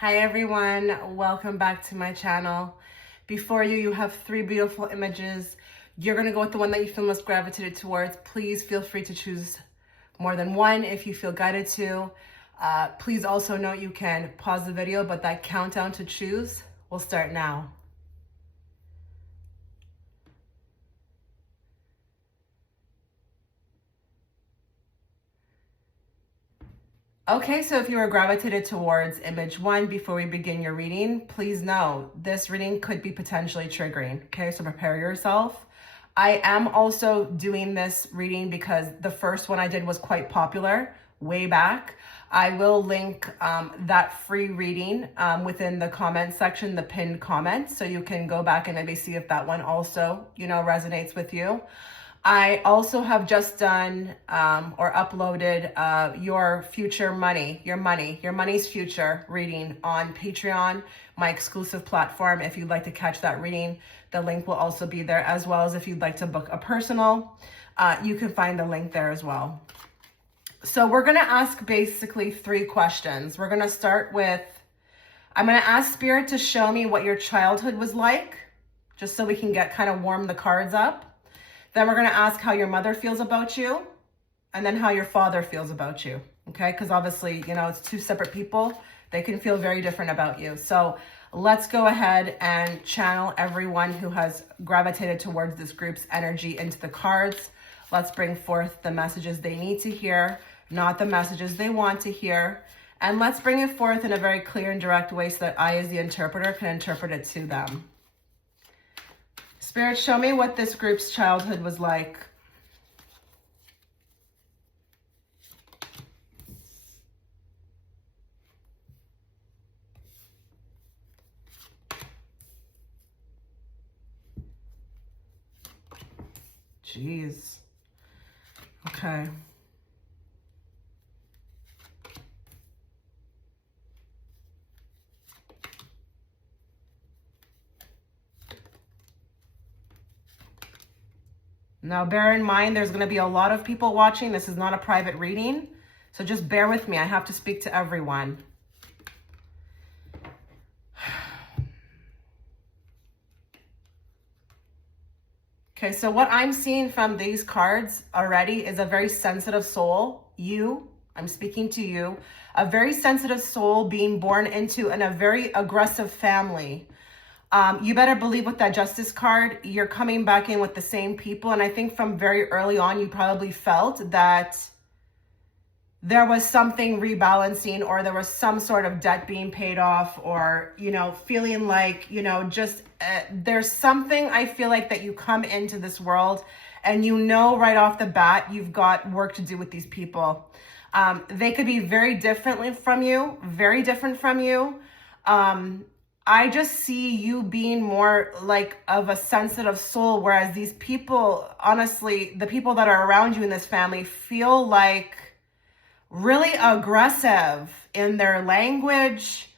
Hi everyone, welcome back to my channel. Before you have three beautiful images. You're gonna go with the one that you feel most gravitated towards. Please feel free to choose more than one if you feel guided to. Please also note you can pause the video, but that countdown to choose will start now. Okay, so if you are gravitated towards image one before we begin your reading, please know this reading could be potentially triggering. Okay, so prepare yourself. I am also doing this reading because the first one I did was quite popular way back. I will link that free reading within the comment section, the pinned comments, so you can go back and maybe see if that one also, resonates with you. I also have just done or uploaded your future money, your money's future reading on Patreon, my exclusive platform. If you'd like to catch that reading, the link will also be there, as well as if you'd like to book a personal, you can find the link there as well. So we're going to ask basically three questions. We're going to start with, I'm going to ask Spirit to show me what your childhood was like, just so we can get kind of warm the cards up. Then we're going to ask how your mother feels about you, and then how your father feels about you, okay? Because obviously, it's two separate people. They can feel very different about you. So let's go ahead and channel everyone who has gravitated towards this group's energy into the cards. Let's bring forth the messages they need to hear, not the messages they want to hear. And let's bring it forth in a very clear and direct way so that I, as the interpreter, can interpret it to them. Spirit, show me what this group's childhood was like. Jeez. Okay. Now, bear in mind, there's going to be a lot of people watching. This is not a private reading, so just bear with me. I have to speak to everyone. Okay, so what I'm seeing from these cards already is a very sensitive soul. I'm speaking to you, a very sensitive soul being born into a very aggressive family. You better believe with that Justice card, you're coming back in with the same people. And I think from very early on, you probably felt that there was something rebalancing, or there was some sort of debt being paid off, or, feeling like, there's something I feel like that you come into this world and right off the bat, you've got work to do with these people. They could be very different from you. I just see you being more like of a sensitive soul, whereas these people, honestly, the people that are around you in this family feel like really aggressive in their language,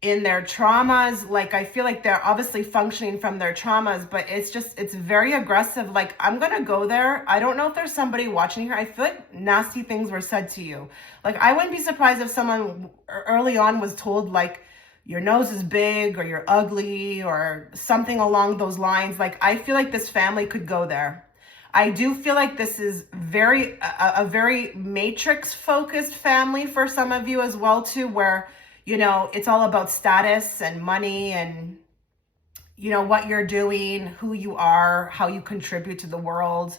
in their traumas. Like, I feel like they're obviously functioning from their traumas, but it's very aggressive. Like, I'm going to go there. I don't know if there's somebody watching here. I feel like nasty things were said to you. Like, I wouldn't be surprised if someone early on was told, like, your nose is big, or you're ugly, or something along those lines. Like, I feel like this family could go there. I do feel like this is a very matrix focused family for some of you as well too, where, it's all about status and money and, what you're doing, who you are, how you contribute to the world.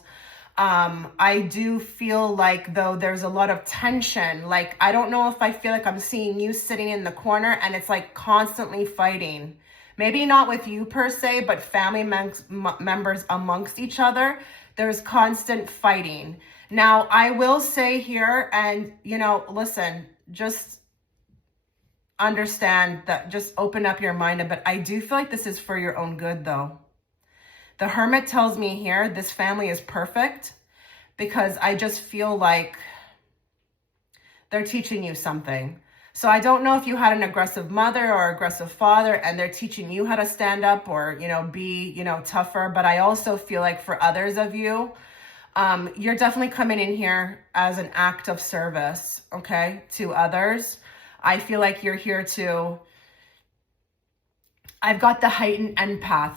I do feel like, though, there's a lot of tension. Like, I don't know if I feel like I'm seeing you sitting in the corner and it's like constantly fighting. Maybe not with you per se, but family members amongst each other. There's constant fighting. Now, I will say here, and, listen, just understand that, just open up your mind a bit. I do feel like this is for your own good, though. The Hermit tells me here, this family is perfect, because I just feel like they're teaching you something. So I don't know if you had an aggressive mother or aggressive father, and they're teaching you how to stand up or, be, tougher. But I also feel like for others of you, you're definitely coming in here as an act of service, okay, to others. I feel like you're here to I've got the heightened empath.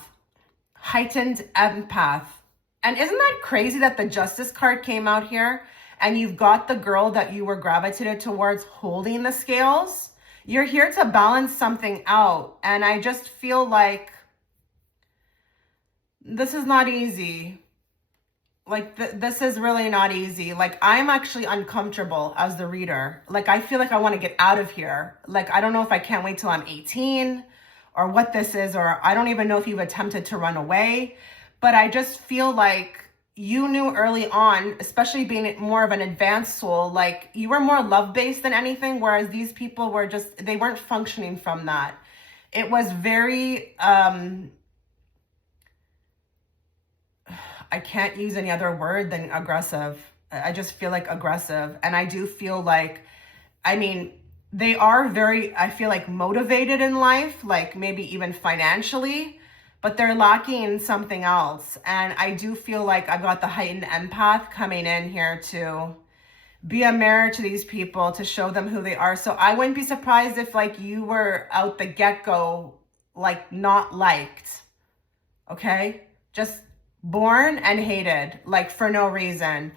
And isn't that crazy that the justice card came out here and you've got the girl that you were gravitated towards holding the scales? You're here to balance something out. And I just feel like this is not easy. Like, this is really not easy. Like, I'm actually uncomfortable as the reader. Like, I feel like I want to get out of here. Like, I don't know if I can't wait till I'm 18 or what this is, or I don't even know if you've attempted to run away. But I just feel like you knew early on, especially being more of an advanced soul, like you were more love-based than anything, whereas these people were just, they weren't functioning from that. It was very, I can't use any other word than aggressive. I just feel like aggressive. And I do feel like, I mean, they are very, I feel like motivated in life, like maybe even financially, but they're lacking something else. And I do feel like I've got the heightened empath coming in here to be a mirror to these people, to show them who they are. So I wouldn't be surprised if like you were out the get-go, like not liked, okay? Just born and hated, like for no reason.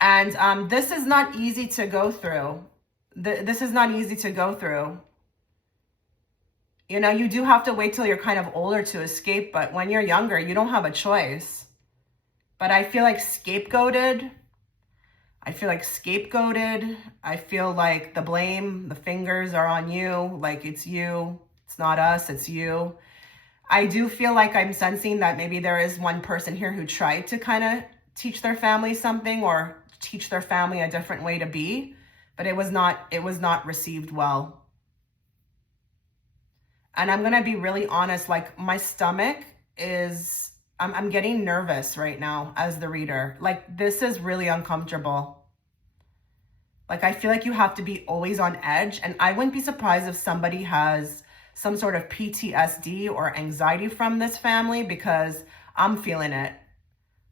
And this is not easy to go through. This is not easy to go through. You know, you do have to wait till you're kind of older to escape, but when you're younger, you don't have a choice. But I feel like scapegoated. I feel like the blame, the fingers are on you. Like, it's you. It's not us, it's you. I do feel like I'm sensing that maybe there is one person here who tried to kind of teach their family something or teach their family a different way to be, but it was not received well. And I'm going to be really honest, like my stomach is, I'm getting nervous right now as the reader. Like, this is really uncomfortable. Like, I feel like you have to be always on edge. And I wouldn't be surprised if somebody has some sort of PTSD or anxiety from this family, because I'm feeling it.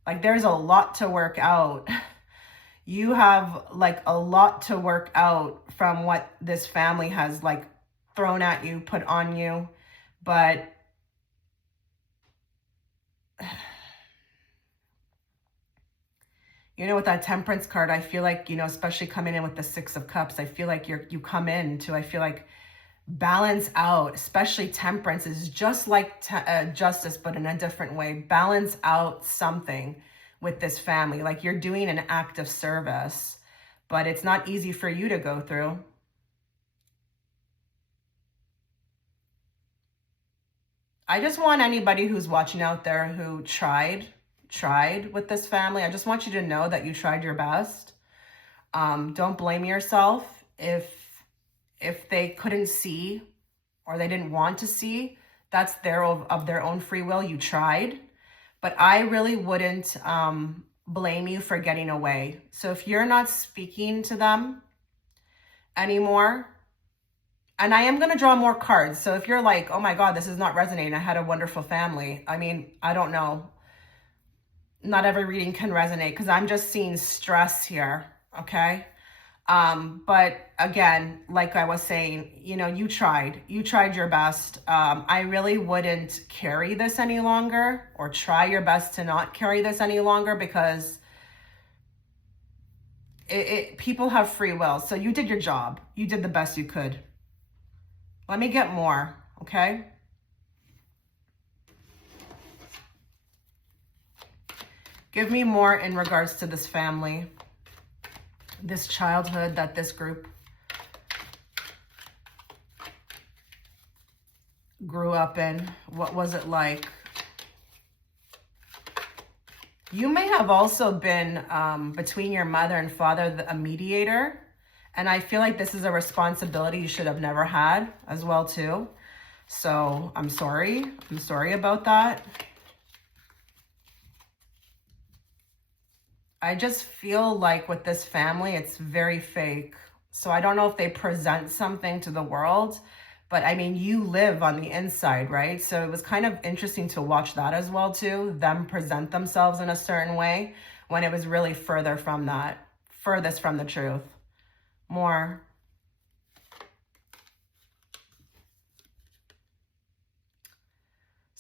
Like, there's a lot to work out. You have like a lot to work out from what this family has like thrown at you, put on you. But you know, with that Temperance card, I feel like, you know, especially coming in with the Six of Cups, I feel like you come in to, I feel like, balance out. Especially Temperance is just like justice, but in a different way. Balance out something with this family. Like, you're doing an act of service, but it's not easy for you to go through. I just want anybody who's watching out there who tried with this family, I just want you to know that you tried your best. Don't blame yourself if they couldn't see or they didn't want to see. That's of their own free will. You tried. But I really wouldn't blame you for getting away. So if you're not speaking to them anymore, and I am going to draw more cards. So if you're like, oh my God, this is not resonating, I had a wonderful family. I mean, I don't know. Not every reading can resonate because I'm just seeing stress here, okay? But again, like I was saying, you know, you tried your best. I really wouldn't carry this any longer, or try your best to not carry this any longer, because people have free will. So you did your job. You did the best you could. Let me get more, okay? Give me more in regards to this family, this childhood that this group grew up in. What was it like? You may have also been, between your mother and father, a mediator. And I feel like this is a responsibility you should have never had as well, too. So I'm sorry. I'm sorry about that. I just feel like with this family, it's very fake. So I don't know if they present something to the world, but I mean, you live on the inside, right? So it was kind of interesting to watch that as well, too. Them present themselves in a certain way when it was really further from that, furthest from the truth. More.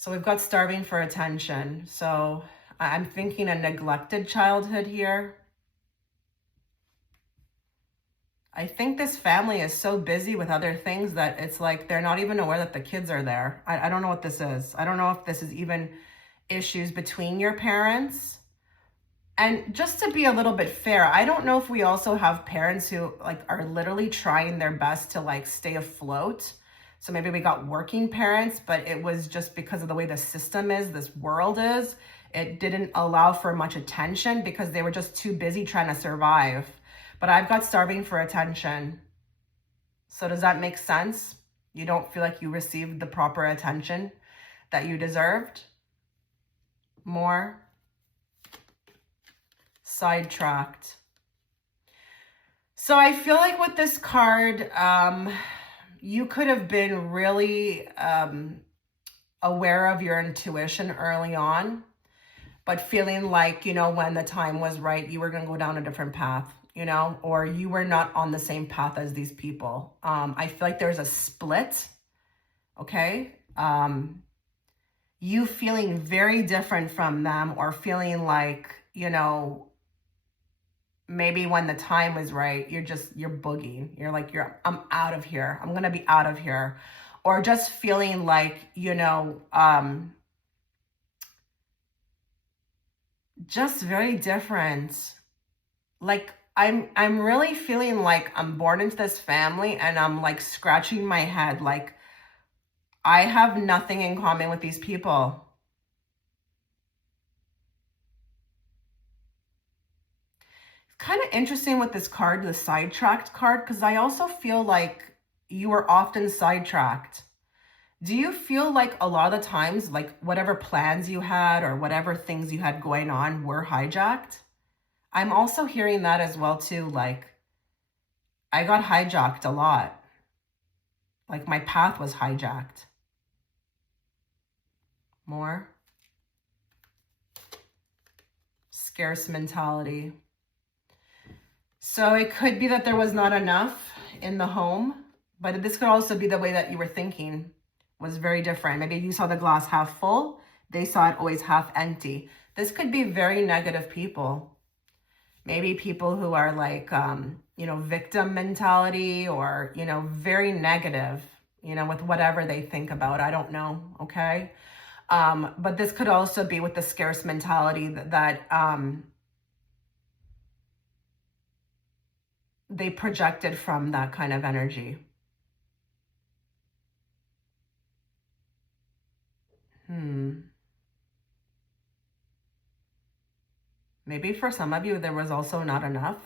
So we've got starving for attention. So I'm thinking a neglected childhood here. I think this family is so busy with other things that it's like they're not even aware that the kids are there. I don't know what this is. I don't know if this is even issues between your parents. And just to be a little bit fair, I don't know if we also have parents who like are literally trying their best to like stay afloat. So maybe we got working parents, but it was just because of the way the system is, this world is, it didn't allow for much attention because they were just too busy trying to survive. But I've got starving for attention. So does that make sense? You don't feel like you received the proper attention that you deserved? More? Sidetracked. So I feel like with this card, you could have been really aware of your intuition early on, but feeling like, you know, when the time was right, you were going to go down a different path, you know, or you were not on the same path as these people. I feel like there's a split, okay? You feeling very different from them, or feeling like, you know, maybe when the time is right, you're boogieing. You're like, I'm out of here. I'm going to be out of here. Or just feeling like, you know, just very different. Like I'm really feeling like I'm born into this family and I'm like scratching my head. Like I have nothing in common with these people. Kind of interesting with this card, the sidetracked card, because I also feel like you are often sidetracked. Do you feel like a lot of the times, like whatever plans you had or whatever things you had going on were hijacked? I'm also hearing that as well too. Like I got hijacked a lot. Like my path was hijacked. More? Scarce mentality. So it could be that there was not enough in the home, but this could also be the way that you were thinking was very different. Maybe you saw the glass half full, they saw it always half empty. This could be very negative people. Maybe people who are like, you know, victim mentality, or, you know, very negative, you know, with whatever they think about. I don't know, okay? But this could also be with the scarce mentality that they projected from that kind of energy. Maybe for some of you, there was also not enough.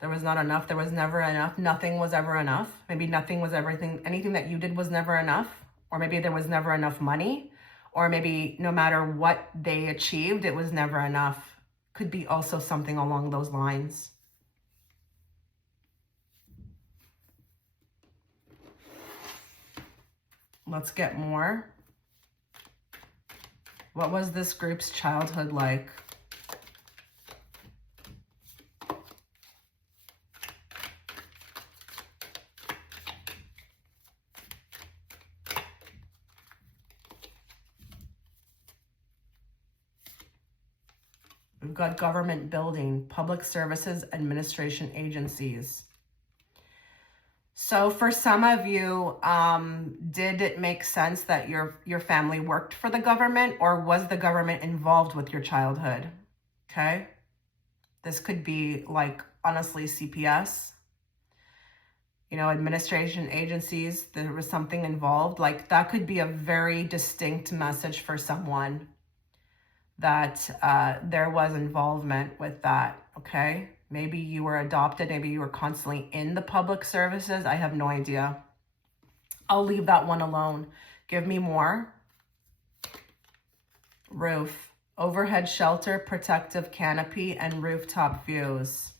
There was not enough. There was never enough. Nothing was ever enough. Maybe nothing was everything. Anything that you did was never enough. Or maybe there was never enough money. Or maybe no matter what they achieved, it was never enough. Could be also something along those lines. Let's get more. What was this group's childhood like? We've got government building, public services, administration agencies. So for some of you, did it make sense that your family worked for the government, or was the government involved with your childhood? Okay. This could be like, honestly, CPS, you know, administration agencies, there was something involved. Like that could be a very distinct message for someone that there was involvement with that, okay? Maybe you were adopted, maybe you were constantly in the public services. I have no idea. I'll leave that one alone. Give me more. Roof, overhead shelter, protective canopy, and rooftop views.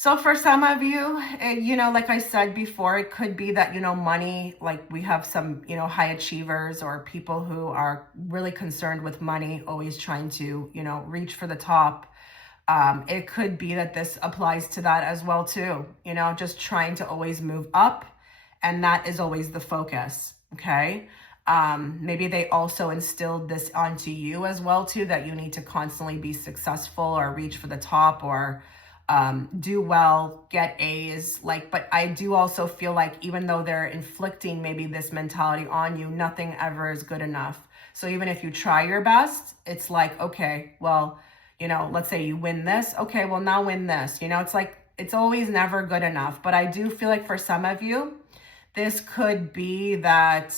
So for some of you, you know, like I said before, it could be that, you know, money, like we have some, you know, high achievers or people who are really concerned with money, always trying to, you know, reach for the top. It could be that this applies to that as well too, you know, just trying to always move up, and that is always the focus, okay? Maybe they also instilled this onto you as well too, that you need to constantly be successful or reach for the top or do well, get A's, like, but I do also feel like even though they're inflicting maybe this mentality on you, nothing ever is good enough. So even if you try your best, it's like, okay, well, you know, let's say you win this. Okay, well, now win this. You know, it's like, it's always never good enough. But I do feel like for some of you, this could be that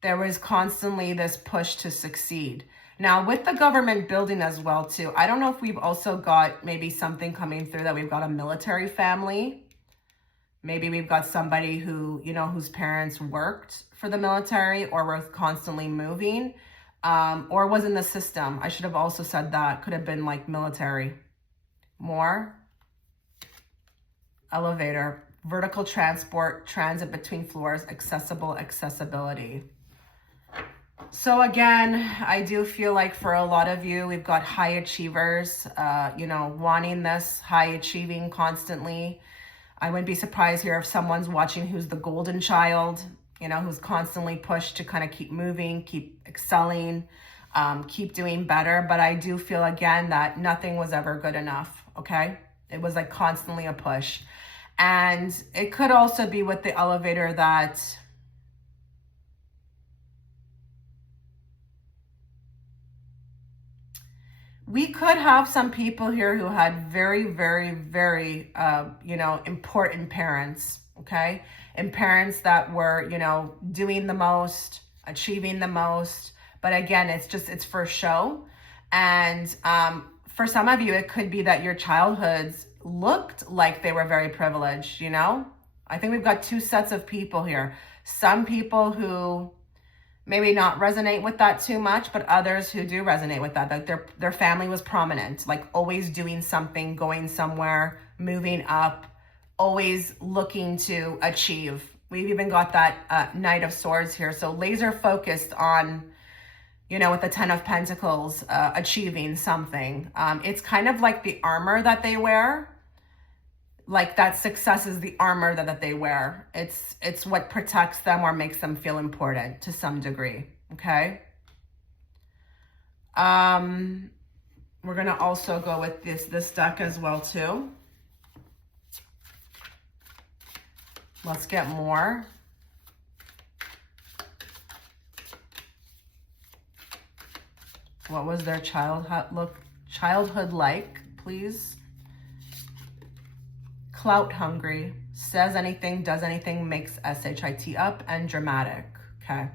there was constantly this push to succeed. Now, with the government building as well, too, I don't know if we've also got maybe something coming through that we've got a military family. Maybe we've got somebody who, you know, whose parents worked for the military or were constantly moving. Or was in the system. I should have also said that. Could have been like military. More. Elevator. Vertical transport, transit between floors, accessibility. So again, I do feel like for a lot of you, we've got high achievers, you know, wanting this, high achieving constantly. I wouldn't be surprised here if someone's watching who's the golden child, you know, who's constantly pushed to kind of keep moving, keep excelling, keep doing better. But I do feel again that nothing was ever good enough, okay? It was like constantly a push. And it could also be with the elevator that we could have some people here who had very, very, very, you know, important parents, okay? And parents that were, you know, doing the most, achieving the most. But again, it's for show. And for some of you, it could be that your childhoods looked like they were very privileged, you know? I think we've got two sets of people here. Some people who maybe not resonate with that too much, but others who do resonate with that. Like their family was prominent, like always doing something, going somewhere, moving up, always looking to achieve. We've even got that Knight of Swords here. So laser focused on, you know, with the Ten of Pentacles, achieving something. It's kind of like the armor that they wear. Like that success is the armor that they wear. It's what protects them or makes them feel important to some degree, okay? We're gonna also go with this deck as well too. Let's get more. What was their childhood like, please? Clout hungry, says anything, does anything, makes shit up, and dramatic. Okay,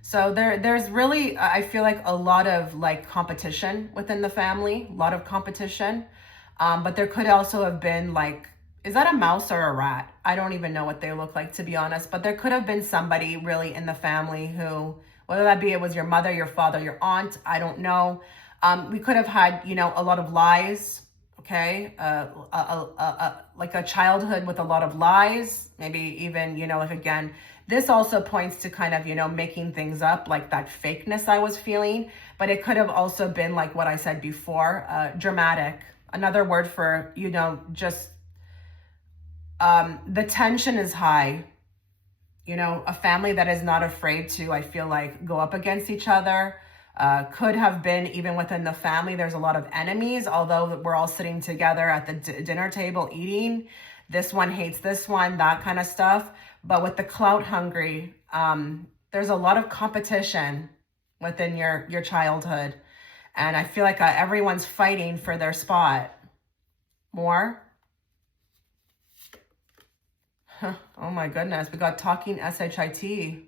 so there's really, I feel like a lot of like competition within the family, a lot of competition, but there could also have been like, is that a mouse or a rat? I don't even know what they look like, to be honest, but there could have been somebody really in the family who, whether that be it was your mother, your father, your aunt, I don't know. We could have had, you know, a lot of lies. Okay, like a childhood with a lot of lies, maybe even, you know, like again, this also points to kind of, you know, making things up, like that fakeness I was feeling, but it could have also been like what I said before, dramatic, another word for, you know, just the tension is high, you know, a family that is not afraid to, I feel like, go up against each other. Could have been even within the family. There's a lot of enemies, although we're all sitting together at the dinner table eating. This one hates this one, that kind of stuff. But with the clout hungry, there's a lot of competition within your childhood. And I feel like everyone's fighting for their spot. More. Oh my goodness, we got talking shit.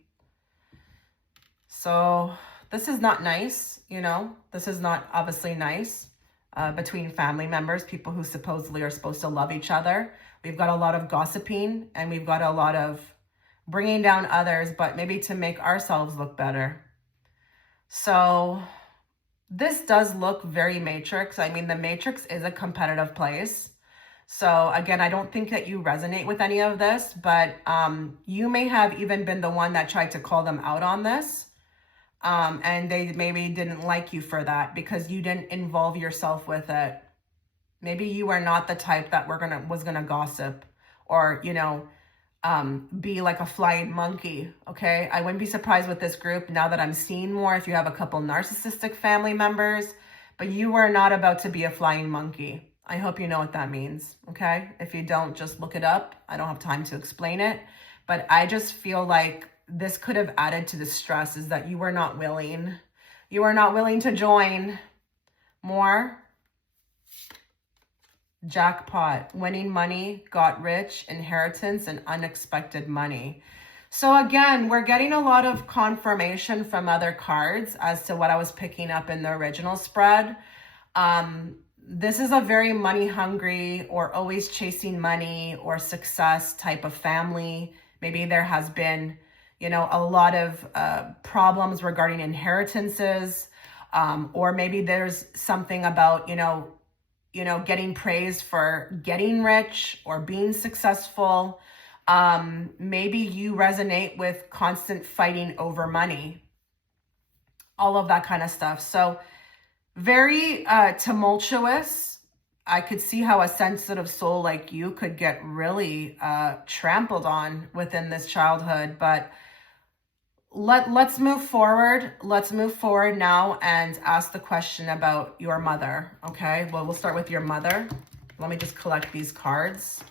So this is not nice, you know, this is not obviously nice between family members, people who supposedly are supposed to love each other. We've got a lot of gossiping and we've got a lot of bringing down others, but maybe to make ourselves look better. So this does look very Matrix. I mean, the Matrix is a competitive place. So again, I don't think that you resonate with any of this, but you may have even been the one that tried to call them out on this. and they maybe didn't like you for that because you didn't involve yourself with it. Maybe you are not the type that was gonna gossip or, be like a flying monkey, okay? I wouldn't be surprised with this group now that I'm seeing more if you have a couple narcissistic family members, but you are not about to be a flying monkey. I hope you know what that means, okay? If you don't, just look it up. I don't have time to explain it, but I just feel like this could have added to the stress is that you were not willing. You are not willing to join more. Jackpot, winning money, got rich, inheritance, and unexpected money. So again, we're getting a lot of confirmation from other cards as to what I was picking up in the original spread. This is a very money hungry or always chasing money or success type of family. Maybe there has been, a lot of problems regarding inheritances, or maybe there's something about, getting praised for getting rich or being successful. Maybe you resonate with constant fighting over money, all of that kind of stuff. So very tumultuous. I could see how a sensitive soul like you could get really trampled on within this childhood, but let's move forward. Let's move forward now and ask the question about your mother. Okay, well, we'll start with your mother. Let me just collect these cards.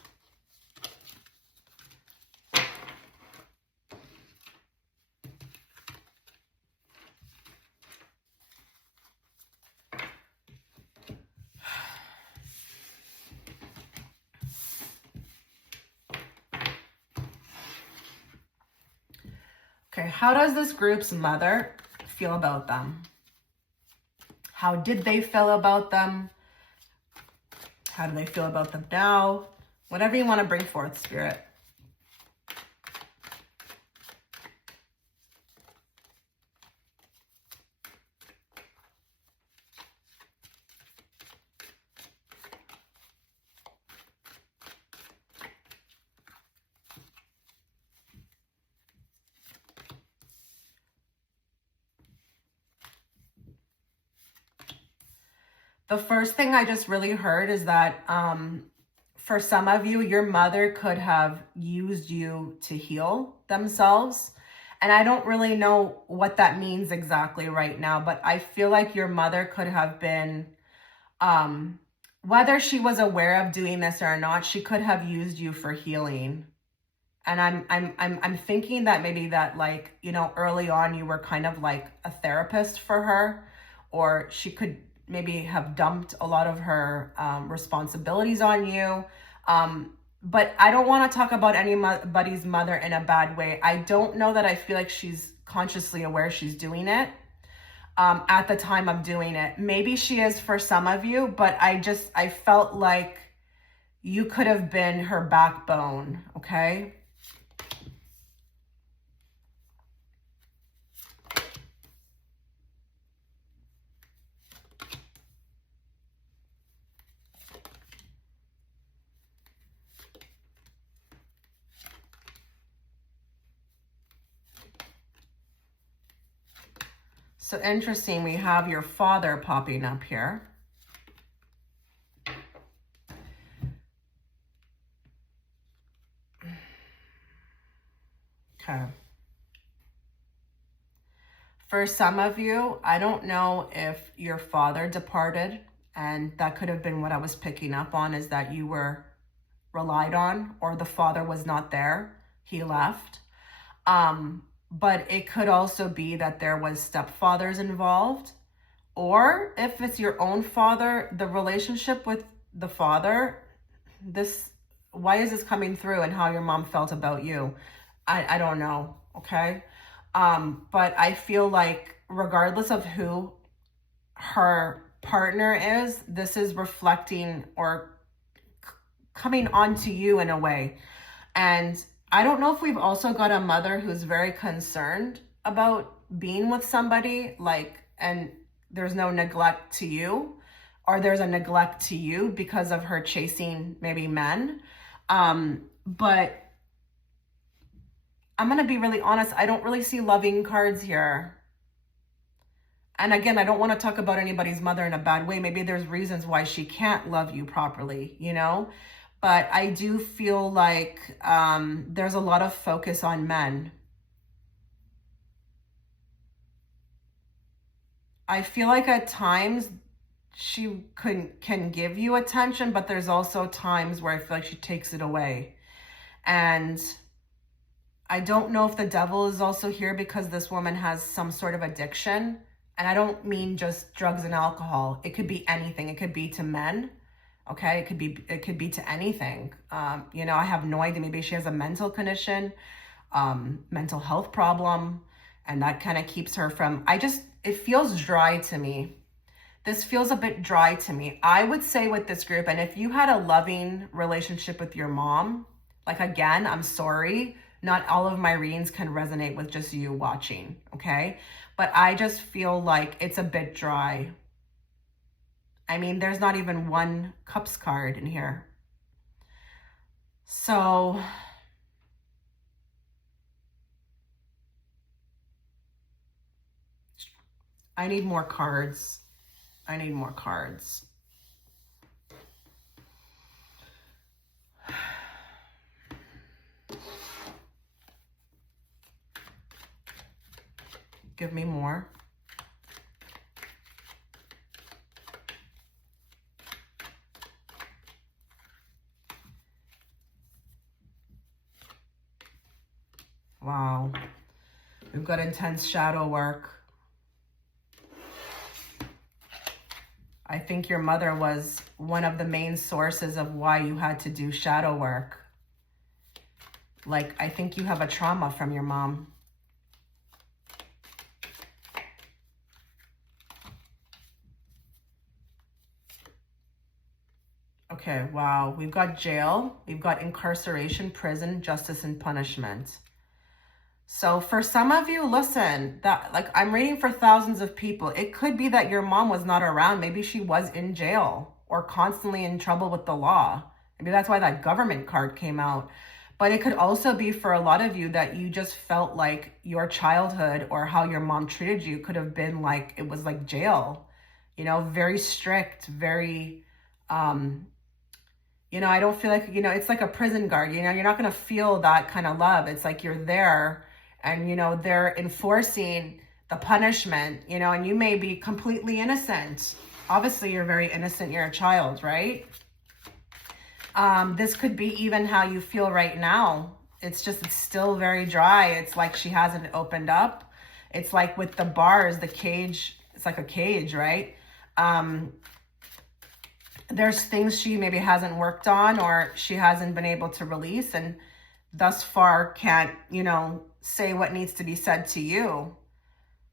Okay, how does this group's mother feel about them? How did they feel about them? How do they feel about them now? Whatever you want to bring forth, Spirit. The first thing I just really heard is that for some of you, your mother could have used you to heal themselves. And I don't really know what that means exactly right now, but I feel like your mother could have been, whether she was aware of doing this or not, she could have used you for healing. And I'm thinking that maybe that, like, early on you were kind of like a therapist for her, or she could maybe have dumped a lot of her responsibilities on you. But I don't want to talk about anybody's mother in a bad way. I don't know that I feel like she's consciously aware she's doing it at the time of doing it. Maybe she is for some of you, but I felt like you could have been her backbone, okay? So interesting, we have your father popping up here. Okay. For some of you, I don't know if your father departed, and that could have been what I was picking up on, is that you were relied on, or the father was not there, he left. But it could also be that there was stepfathers involved, or if it's your own father, the relationship with the father, why is this coming through, and how your mom felt about you? I don't know, okay? But I feel like regardless of who her partner is, this is reflecting or coming onto you in a way. And I don't know if we've also got a mother who's very concerned about being with somebody, and there's no neglect to you, or there's a neglect to you because of her chasing maybe men. But I'm going to be really honest. I don't really see loving cards here. And again, I don't want to talk about anybody's mother in a bad way. Maybe there's reasons why she can't love you properly, you know? But I do feel like there's a lot of focus on men. I feel like at times she can give you attention, but there's also times where I feel like she takes it away. And I don't know if the devil is also here because this woman has some sort of addiction. And I don't mean just drugs and alcohol. It could be anything. It could be to men. Okay. It could be to anything. You know, I have no idea. Maybe she has a mental condition, mental health problem, and that kind of keeps her from, it feels dry to me. This feels a bit dry to me. I would say with this group, and if you had a loving relationship with your mom, like again, I'm sorry, not all of my readings can resonate with just you watching, okay? But I just feel like it's a bit dry. I mean, there's not even one cups card in here. So I need more cards. I need more cards. Give me more. Wow. We've got intense shadow work. I think your mother was one of the main sources of why you had to do shadow work. Like, I think you have a trauma from your mom. Okay, wow. We've got jail. We've got incarceration, prison, justice, and punishment. So for some of you, listen, that like I'm reading for thousands of people. It could be that your mom was not around. Maybe she was in jail or constantly in trouble with the law. Maybe that's why that government card came out. But it could also be for a lot of you that you just felt like your childhood or how your mom treated you could have been like, it was like jail, you know, very strict, very, you know, I don't feel like, you know, it's like a prison guard, you know, you're not going to feel that kind of love. It's like you're there and, you know, they're enforcing the punishment, you know, and you may be completely innocent. Obviously, you're very innocent. You're a child, right? This could be even how you feel right now. It's still very dry. It's like she hasn't opened up. It's like with the bars, the cage, it's like a cage, right? There's things she maybe hasn't worked on or she hasn't been able to release and thus far can't, you know, say what needs to be said to you.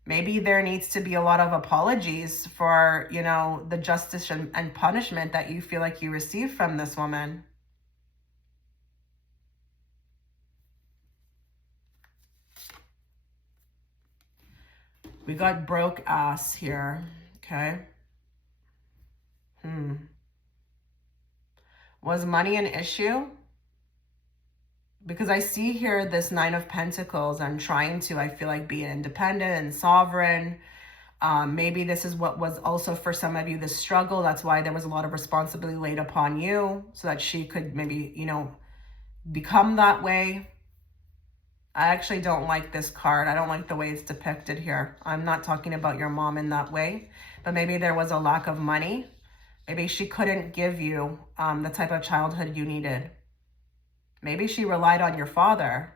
Maybe there needs to be a lot of apologies for, you know, the justice and punishment that you feel like you received from this woman. We got broke ass here, okay? Was money an issue? Because I see here this Nine of Pentacles and trying to, I feel like, be independent and sovereign. Maybe this is what was also for some of you the struggle. That's why there was a lot of responsibility laid upon you so that she could maybe, you know, become that way. I actually don't like this card. I don't like the way it's depicted here. I'm not talking about your mom in that way, but maybe there was a lack of money. Maybe she couldn't give you the type of childhood you needed. Maybe she relied on your father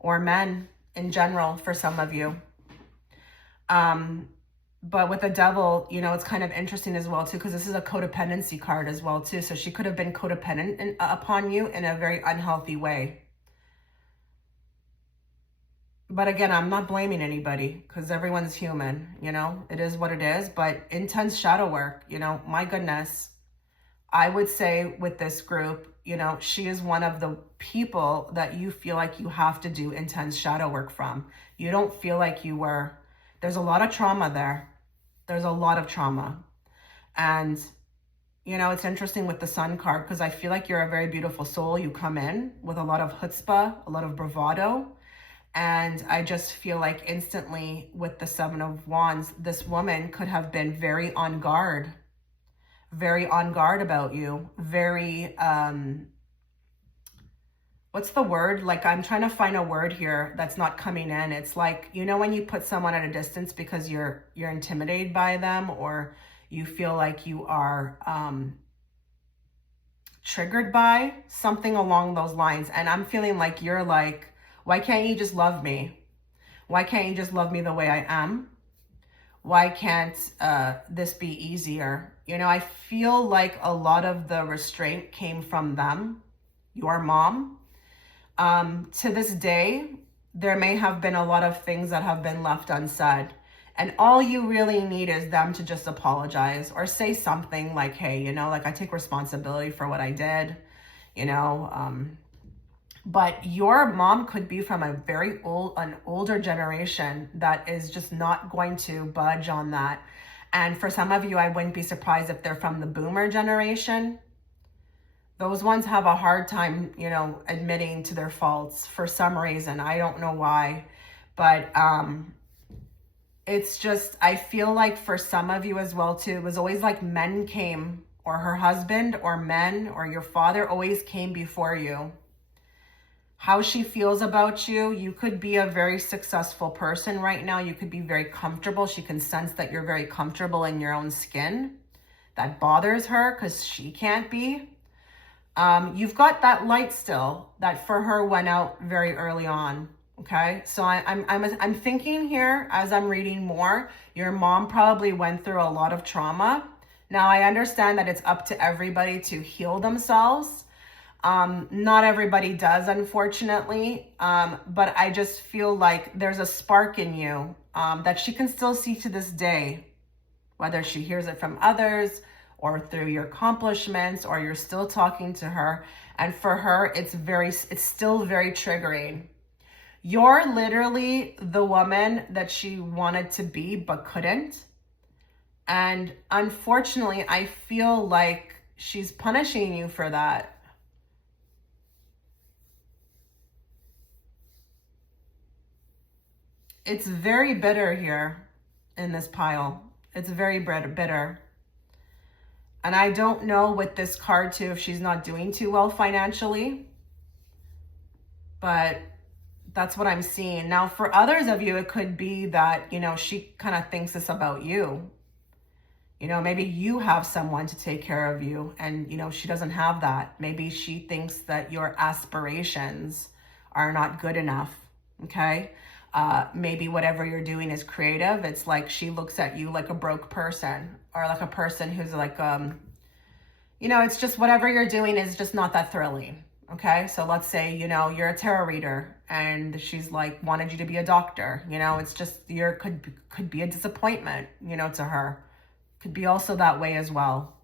or men in general for some of you. But with the devil, you know, it's kind of interesting as well, too, because this is a codependency card as well, too. So she could have been codependent upon you in a very unhealthy way. But again, I'm not blaming anybody because everyone's human, you know, it is what it is. But intense shadow work, you know, my goodness, I would say with this group, you know, she is one of the people that you feel like you have to do intense shadow work from. You don't feel like you were, there's a lot of trauma there. There's a lot of trauma. And, you know, it's interesting with the Sun card because I feel like you're a very beautiful soul. You come in with a lot of chutzpah, a lot of bravado. And I just feel like instantly with the Seven of Wands, this woman could have been very on guard about you, very, what's the word? Like, I'm trying to find a word here that's not coming in. It's like, you know, when you put someone at a distance because you're intimidated by them, or you feel like you are triggered by something along those lines. And I'm feeling like you're like, why can't you just love me? Why can't you just love me the way I am? Why can't this be easier? You know, I feel like a lot of the restraint came from them, your mom. To this day, there may have been a lot of things that have been left unsaid. And all you really need is them to just apologize or say something like, hey, you know, like, I take responsibility for what I did, you know. But your mom could be from an older generation that is just not going to budge on that. And for some of you, I wouldn't be surprised if they're from the boomer generation. Those ones have a hard time, you know, admitting to their faults for some reason. I don't know why, but it's just, I feel like for some of you as well too, it was always like men came, or her husband, or men, or your father always came before you. How she feels about you, you could be a very successful person right now. You could be very comfortable. She can sense that you're very comfortable in your own skin. That bothers her because she can't be. You've got that light still that for her went out very early on. Okay, so I'm thinking here as I'm reading more, your mom probably went through a lot of trauma. Now I understand that it's up to everybody to heal themselves. Not everybody does, unfortunately. But I just feel like there's a spark in you that she can still see to this day, whether she hears it from others or through your accomplishments, or you're still talking to her. And for her, it's still very triggering. You're literally the woman that she wanted to be, but couldn't. And unfortunately, I feel like she's punishing you for that. It's very bitter here in this pile. It's very bitter. And I don't know with this card too, if she's not doing too well financially, but that's what I'm seeing. Now, for others of you, it could be that, you know, she kind of thinks this about you. You know, maybe you have someone to take care of you and, you know, she doesn't have that. Maybe she thinks that your aspirations are not good enough. Okay. Maybe whatever you're doing is creative. It's like she looks at you like a broke person, or like a person who's like, you know, it's just whatever you're doing is just not that thrilling. Okay. So let's say, you know, you're a tarot reader and she's like wanted you to be a doctor. You know, it's just, could be a disappointment, you know, to her. Could be also that way as well.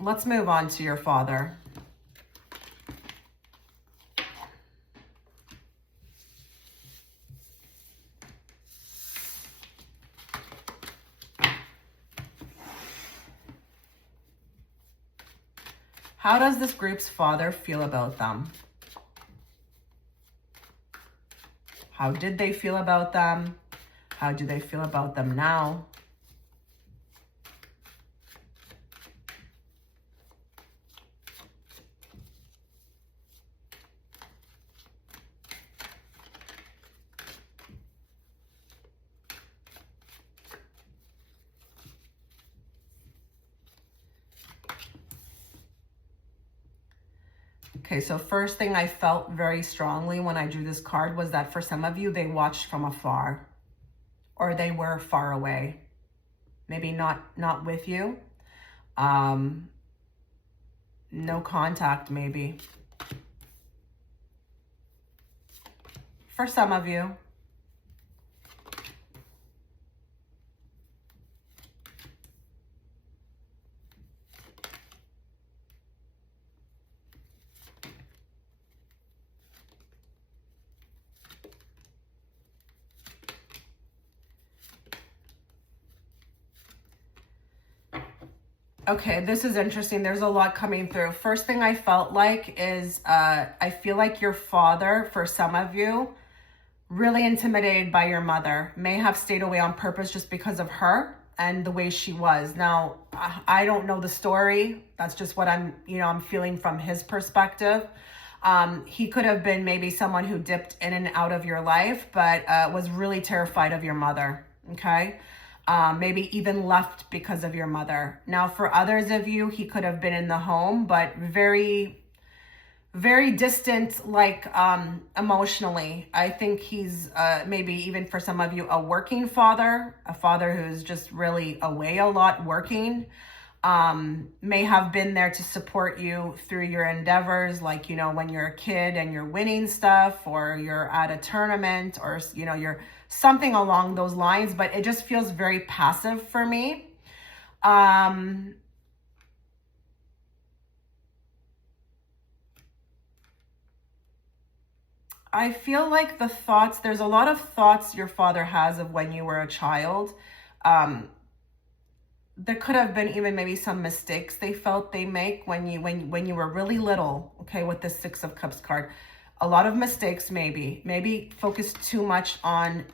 Let's move on to your father. How does this group's father feel about them? How did they feel about them? How do they feel about them now? Okay, so first thing I felt very strongly when I drew this card was that for some of you, they watched from afar, or they were far away. Maybe not with you. No contact, maybe. For some of you. Okay, this is interesting. There's a lot coming through. First thing I felt like is I feel like your father, for some of you, really intimidated by your mother, may have stayed away on purpose just because of her and the way she was. Now, I don't know the story. That's just what I'm feeling from his perspective. He could have been maybe someone who dipped in and out of your life, but was really terrified of your mother, okay? Maybe even left because of your mother. Now, for others of you, he could have been in the home, but very, very distant, like emotionally. I think he's maybe even for some of you, a working father, a father who's just really away a lot working. May have been there to support you through your endeavors, like, when you're a kid and you're winning stuff, or you're at a tournament, or, you're something along those lines, but it just feels very passive for me. I feel like there's a lot of thoughts your father has of when you were a child. There could have been even maybe some mistakes they felt they make when you were really little, okay, with the Six of Cups card. A lot of mistakes, maybe focus too much on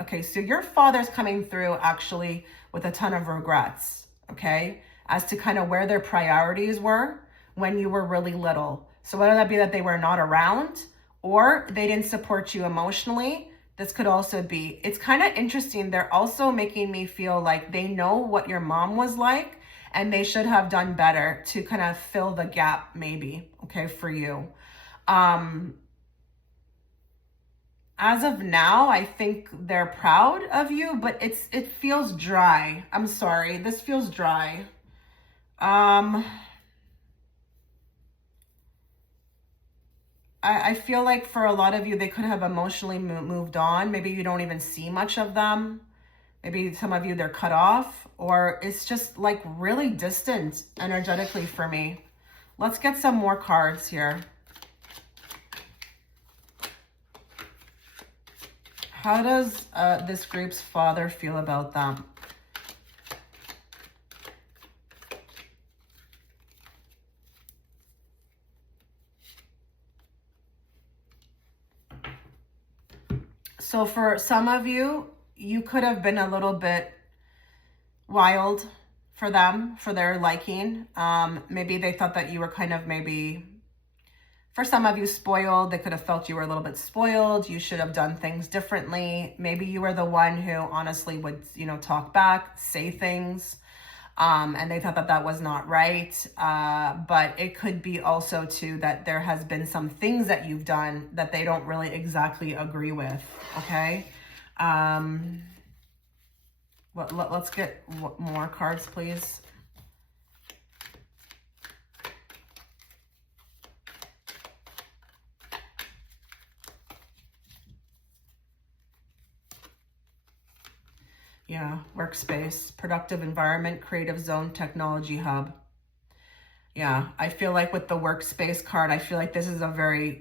okay, so your father's coming through actually with a ton of regrets, okay, as to kind of where their priorities were when you were really little. So whether that be that they were not around or they didn't support you emotionally, this could also be, it's kind of interesting. They're also making me feel like they know what your mom was like and they should have done better to kind of fill the gap maybe, okay, for you. As of now, I think they're proud of you, but it feels dry. I'm sorry, this feels dry. I feel like for a lot of you, they could have emotionally moved on. Maybe you don't even see much of them. Maybe some of you, they're cut off, or it's just like really distant energetically for me. Let's get some more cards here. How does this group's father feel about them? So for some of you, you could have been a little bit wild for them, for their liking. Maybe they thought that you were kind of for some of you, spoiled. They could have felt you were a little bit spoiled. You should have done things differently. Maybe you were the one who honestly would, talk back, say things, and they thought that that was not right. But it could be also too that there has been some things that you've done that they don't really exactly agree with. Okay. Let's get more cards, please. Yeah, workspace, productive environment, creative zone, technology hub. Yeah, I feel like with the workspace card, I feel like this is a very,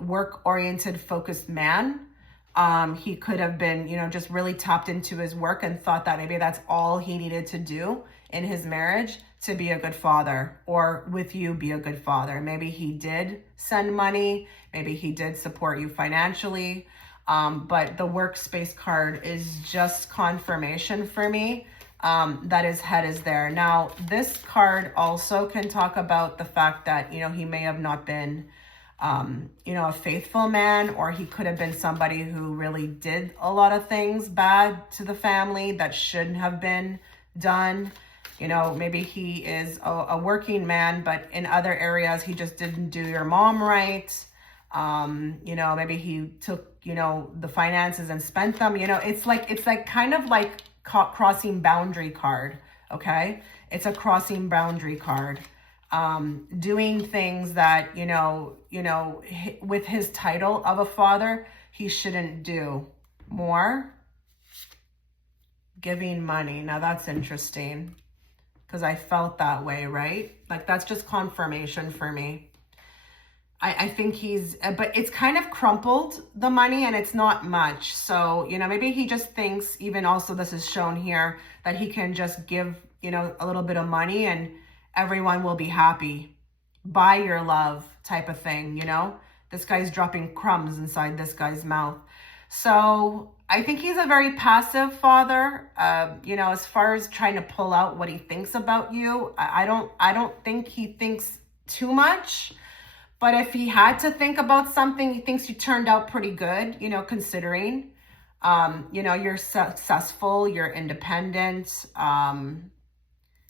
work-oriented, focused man. He could have been, just really tapped into his work and thought that maybe that's all he needed to do in his marriage to be a good father, or with you be a good father. Maybe he did send money, maybe he did support you financially. But the workspace card is just confirmation for me that his head is there. Now, this card also can talk about the fact that, he may have not been, a faithful man, or he could have been somebody who really did a lot of things bad to the family that shouldn't have been done. Maybe he is a working man, but in other areas, he just didn't do your mom right. Maybe he took, the finances and spent them, it's like kind of like crossing boundary card. Okay. It's a crossing boundary card. Doing things that, with his title of a father, he shouldn't do. More giving money. Now that's interesting because I felt that way, right? Like that's just confirmation for me. I think but it's kind of crumpled, the money, and it's not much. So, maybe he just thinks, even also this is shown here, that he can just give, a little bit of money and everyone will be happy. Buy your love type of thing, This guy's dropping crumbs inside this guy's mouth. So I think he's a very passive father. As far as trying to pull out what he thinks about you, I don't think he thinks too much. But if he had to think about something, he thinks you turned out pretty good, considering, you're successful, you're independent,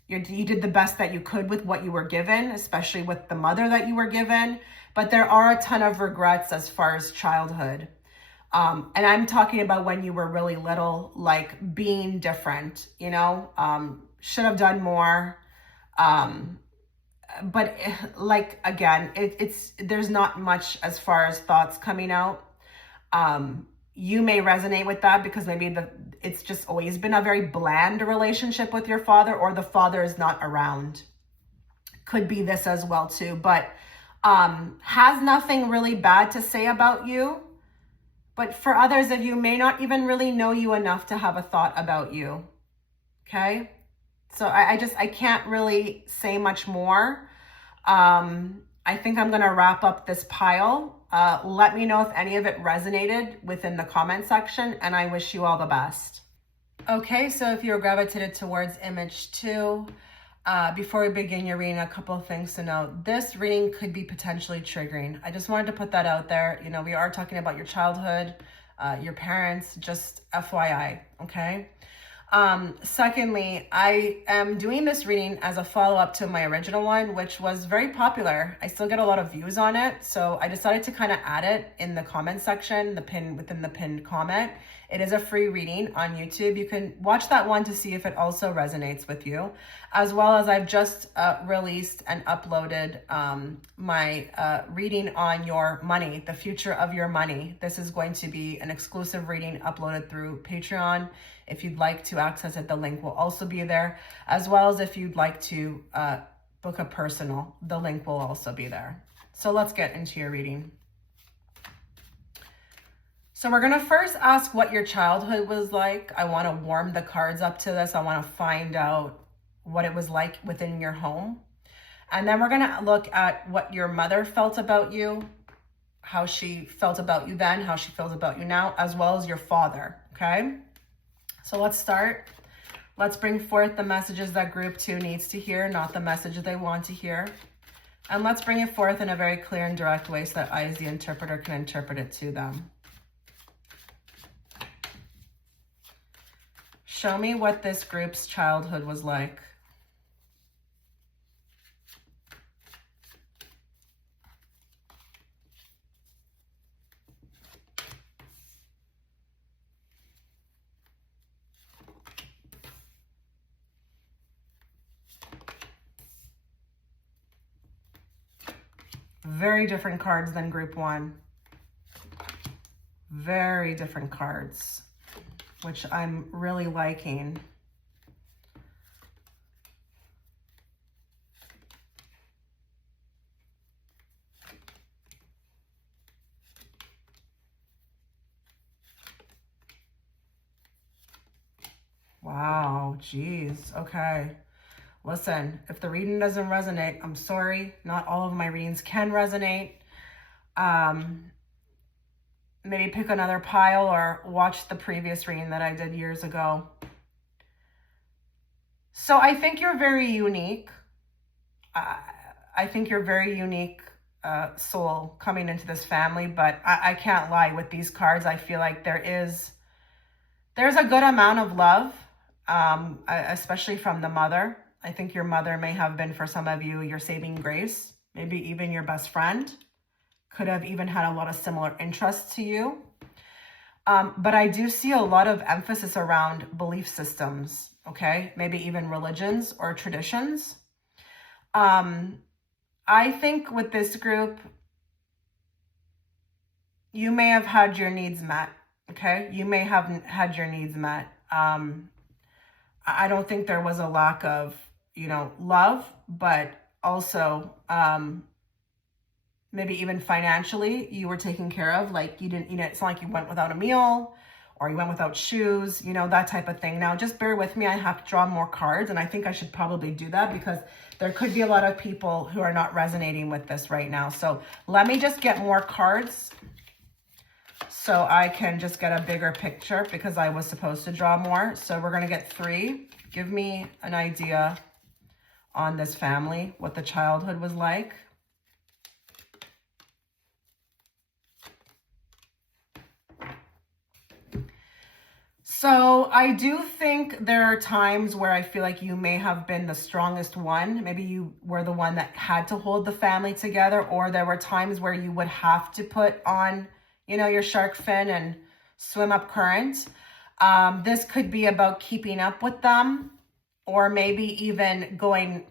you did the best that you could with what you were given, especially with the mother that you were given. But there are a ton of regrets as far as childhood. And I'm talking about when you were really little, like being different, should have done more. But like, again, there's not much as far as thoughts coming out. You may resonate with that because maybe it's just always been a very bland relationship with your father, or the father is not around. Could be this as well too, but has nothing really bad to say about you. But for others of you, may not even really know you enough to have a thought about you. Okay? So I can't really say much more. I think I'm going to wrap up this pile. Let me know if any of it resonated within the comment section, and I wish you all the best. Okay, so if you're gravitated towards image 2, before we begin your reading, a couple of things to note. This reading could be potentially triggering. I just wanted to put that out there. We are talking about your childhood, your parents, just FYI, okay? Secondly, I am doing this reading as a follow-up to my original one, which was very popular. I still get a lot of views on it, so I decided to kind of add it in the comment section, within the pinned comment. It is a free reading on YouTube. You can watch that one to see if it also resonates with you, as well as I've just released and uploaded my reading on your money, the future of your money. This is going to be an exclusive reading uploaded through Patreon. If you'd like to access it, the link will also be there, as well as if you'd like to book a personal, the link will also be there. So let's get into your reading. So we're going to first ask what your childhood was like. I want to warm the cards up to this. I want to find out what it was like within your home. And then we're going to look at what your mother felt about you, how she felt about you then, how she feels about you now, as well as your father, okay? So let's start. Let's bring forth the messages that group 2 needs to hear, not the message they want to hear. And let's bring it forth in a very clear and direct way so that I, as the interpreter, can interpret it to them. Show me what this group's childhood was like. Very different cards than group 1. Very different cards, which I'm really liking. Wow, geez, okay. Listen, if the reading doesn't resonate, I'm sorry. Not all of my readings can resonate. Maybe pick another pile or watch the previous reading that I did years ago. So I think you're very unique. I think you're very unique soul coming into this family, but I can't lie, with these cards, I feel like there's a good amount of love, especially from the mother. I think your mother may have been, for some of you, your saving grace, maybe even your best friend. Could have even had a lot of similar interests to you. But I do see a lot of emphasis around belief systems, okay? Maybe even religions or traditions. I think with this group, you may have had your needs met, okay? You may have had your needs met. I don't think there was a lack of, love, but also maybe even financially, you were taken care of. Like you didn't, it's not like you went without a meal or you went without shoes, that type of thing. Now, just bear with me. I have to draw more cards, and I think I should probably do that because there could be a lot of people who are not resonating with this right now. So let me just get more cards so I can just get a bigger picture because I was supposed to draw more. So we're going to get 3. Give me an idea on this family, what the childhood was like. So I do think there are times where I feel like you may have been the strongest one. Maybe you were the one that had to hold the family together, or there were times where you would have to put on, your shark fin and swim up current. This could be about keeping up with them, or maybe even going,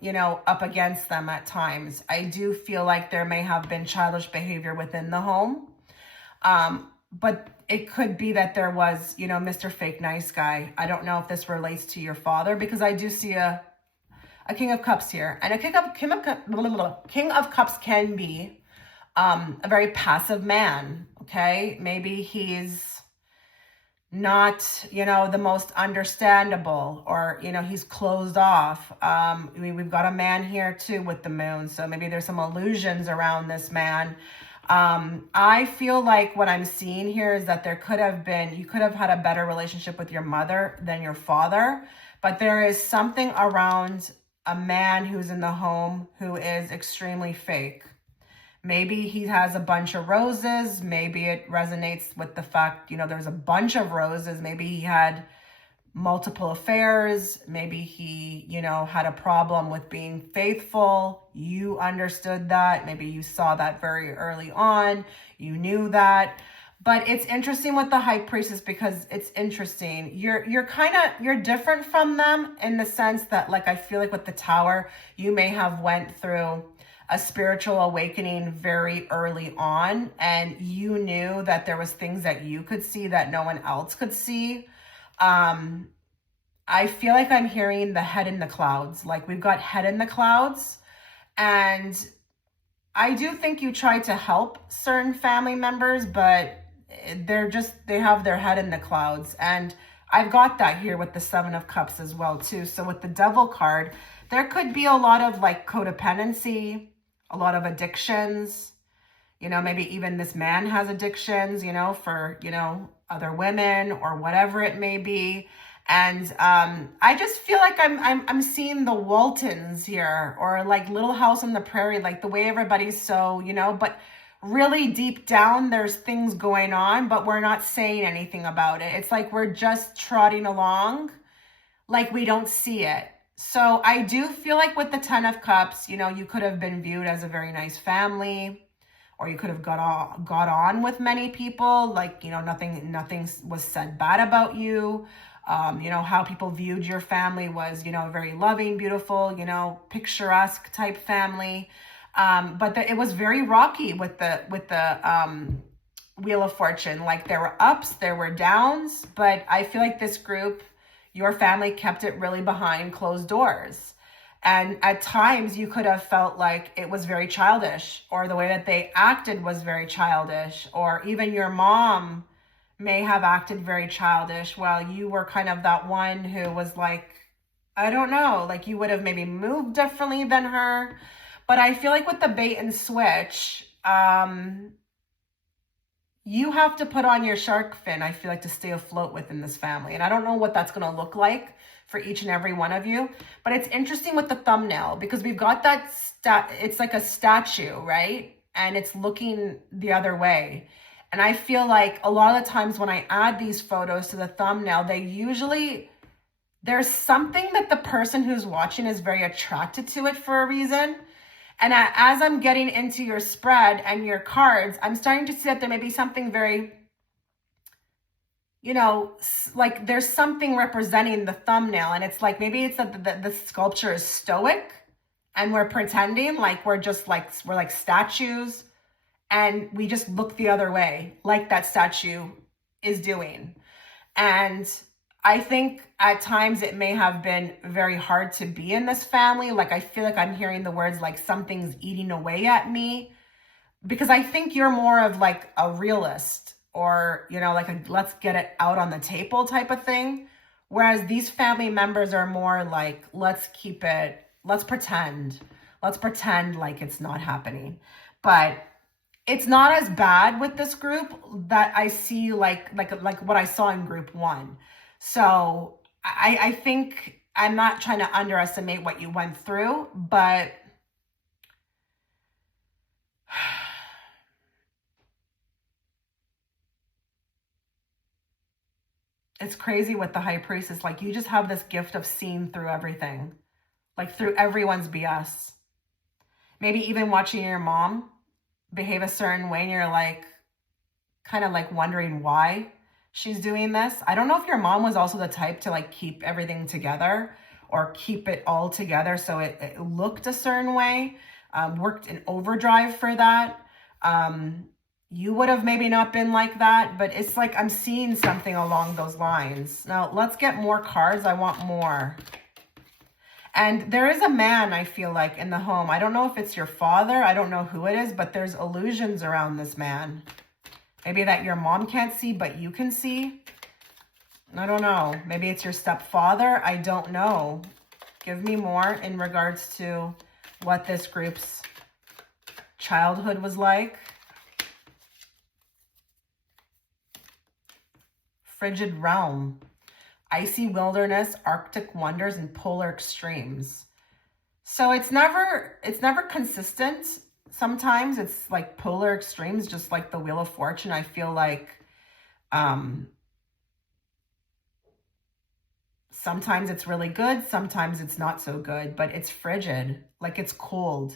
up against them at times. I do feel like there may have been childish behavior within the home. But it could be that there was, Mr. Fake Nice Guy. I don't know if this relates to your father because I do see a King of Cups here. And a King of Cups can be a very passive man, okay? Maybe he's not, the most understandable, or, he's closed off. We've got a man here too with the moon. So maybe there's some illusions around this man. I feel like what I'm seeing here is that you could have had a better relationship with your mother than your father, but there is something around a man who's in the home who is extremely fake. Maybe he has a bunch of roses. Maybe it resonates with the fact, there's a bunch of roses. Maybe he had multiple affairs. Maybe he, had a problem with being faithful. You understood that. Maybe you saw that very early on. You knew that. But it's interesting with the High Priestess because it's interesting. You're different from them in the sense that, like, I feel like with the Tower, you may have went through a spiritual awakening very early on, and you knew that there was things that you could see that no one else could see. I feel like I'm hearing the head in the clouds. Like we've got head in the clouds, and I do think you tried to help certain family members, but they have their head in the clouds. And I've got that here with the 7 of Cups as well too. So with the Devil card, there could be a lot of like codependency, a lot of addictions. Maybe even this man has addictions, for, other women or whatever it may be. And I just feel like I'm seeing the Waltons here, or like Little House on the Prairie, like the way everybody's so, but really deep down there's things going on, but we're not saying anything about it. It's like we're just trotting along like we don't see it. So I do feel like with the 10 of Cups, you could have been viewed as a very nice family, or you could have got on with many people. Like, nothing was said bad about you. How people viewed your family was, very loving, beautiful, picturesque type family. But it was very rocky with the Wheel of Fortune. Like there were ups, there were downs, but I feel like this group, your family, kept it really behind closed doors. And at times you could have felt like it was very childish, or the way that they acted was very childish, or even your mom may have acted very childish while you were kind of that one who was like, I don't know, like you would have maybe moved differently than her. But I feel like with the bait and switch, you have to put on your shark fin, I feel like, to stay afloat within this family. And I don't know what that's going to look like for each and every one of you. But it's interesting with the thumbnail because we've got that, it's like a statue, right? And it's looking the other way. And I feel like a lot of the times when I add these photos to the thumbnail, there's something that the person who's watching is very attracted to it for a reason. And as I'm getting into your spread and your cards, I'm starting to see that there may be something very, like there's something representing the thumbnail. And it's like, maybe it's that the sculpture is stoic and we're pretending like we're like statues, and we just look the other way like that statue is doing. And I think at times it may have been very hard to be in this family. Like, I feel like I'm hearing the words like something's eating away at me. because I think you're more of like a realist, or, like a let's get it out on the table type of thing. Whereas these family members are more like, let's pretend. Let's pretend like it's not happening. But it's not as bad with this group that I see like what I saw in group one. So I think I'm not trying to underestimate what you went through, but it's crazy with the high priestess. Like, you just have this gift of seeing through everything, like through everyone's BS. Maybe even watching your mom behave a certain way and you're like, kind of like wondering why she's doing this. I don't know if your mom was also the type to like keep everything together or keep it all together so it looked a certain way, worked in overdrive for that. You would have maybe not been like that, but it's like I'm seeing something along those lines. Now, let's get more cards. I want more. And there is a man, I feel like, in the home. I don't know if it's your father. I don't know who it is, but there's illusions around this man. Maybe that your mom can't see, but you can see. I don't know. Maybe it's your stepfather. I don't know. Give me more in regards to what this group's childhood was like. Frigid realm. Icy wilderness, Arctic wonders, and polar extremes. So it's never consistent. Sometimes it's like polar extremes, just like the Wheel of Fortune. I feel like sometimes it's really good, sometimes it's not so good, but it's frigid, like it's cold.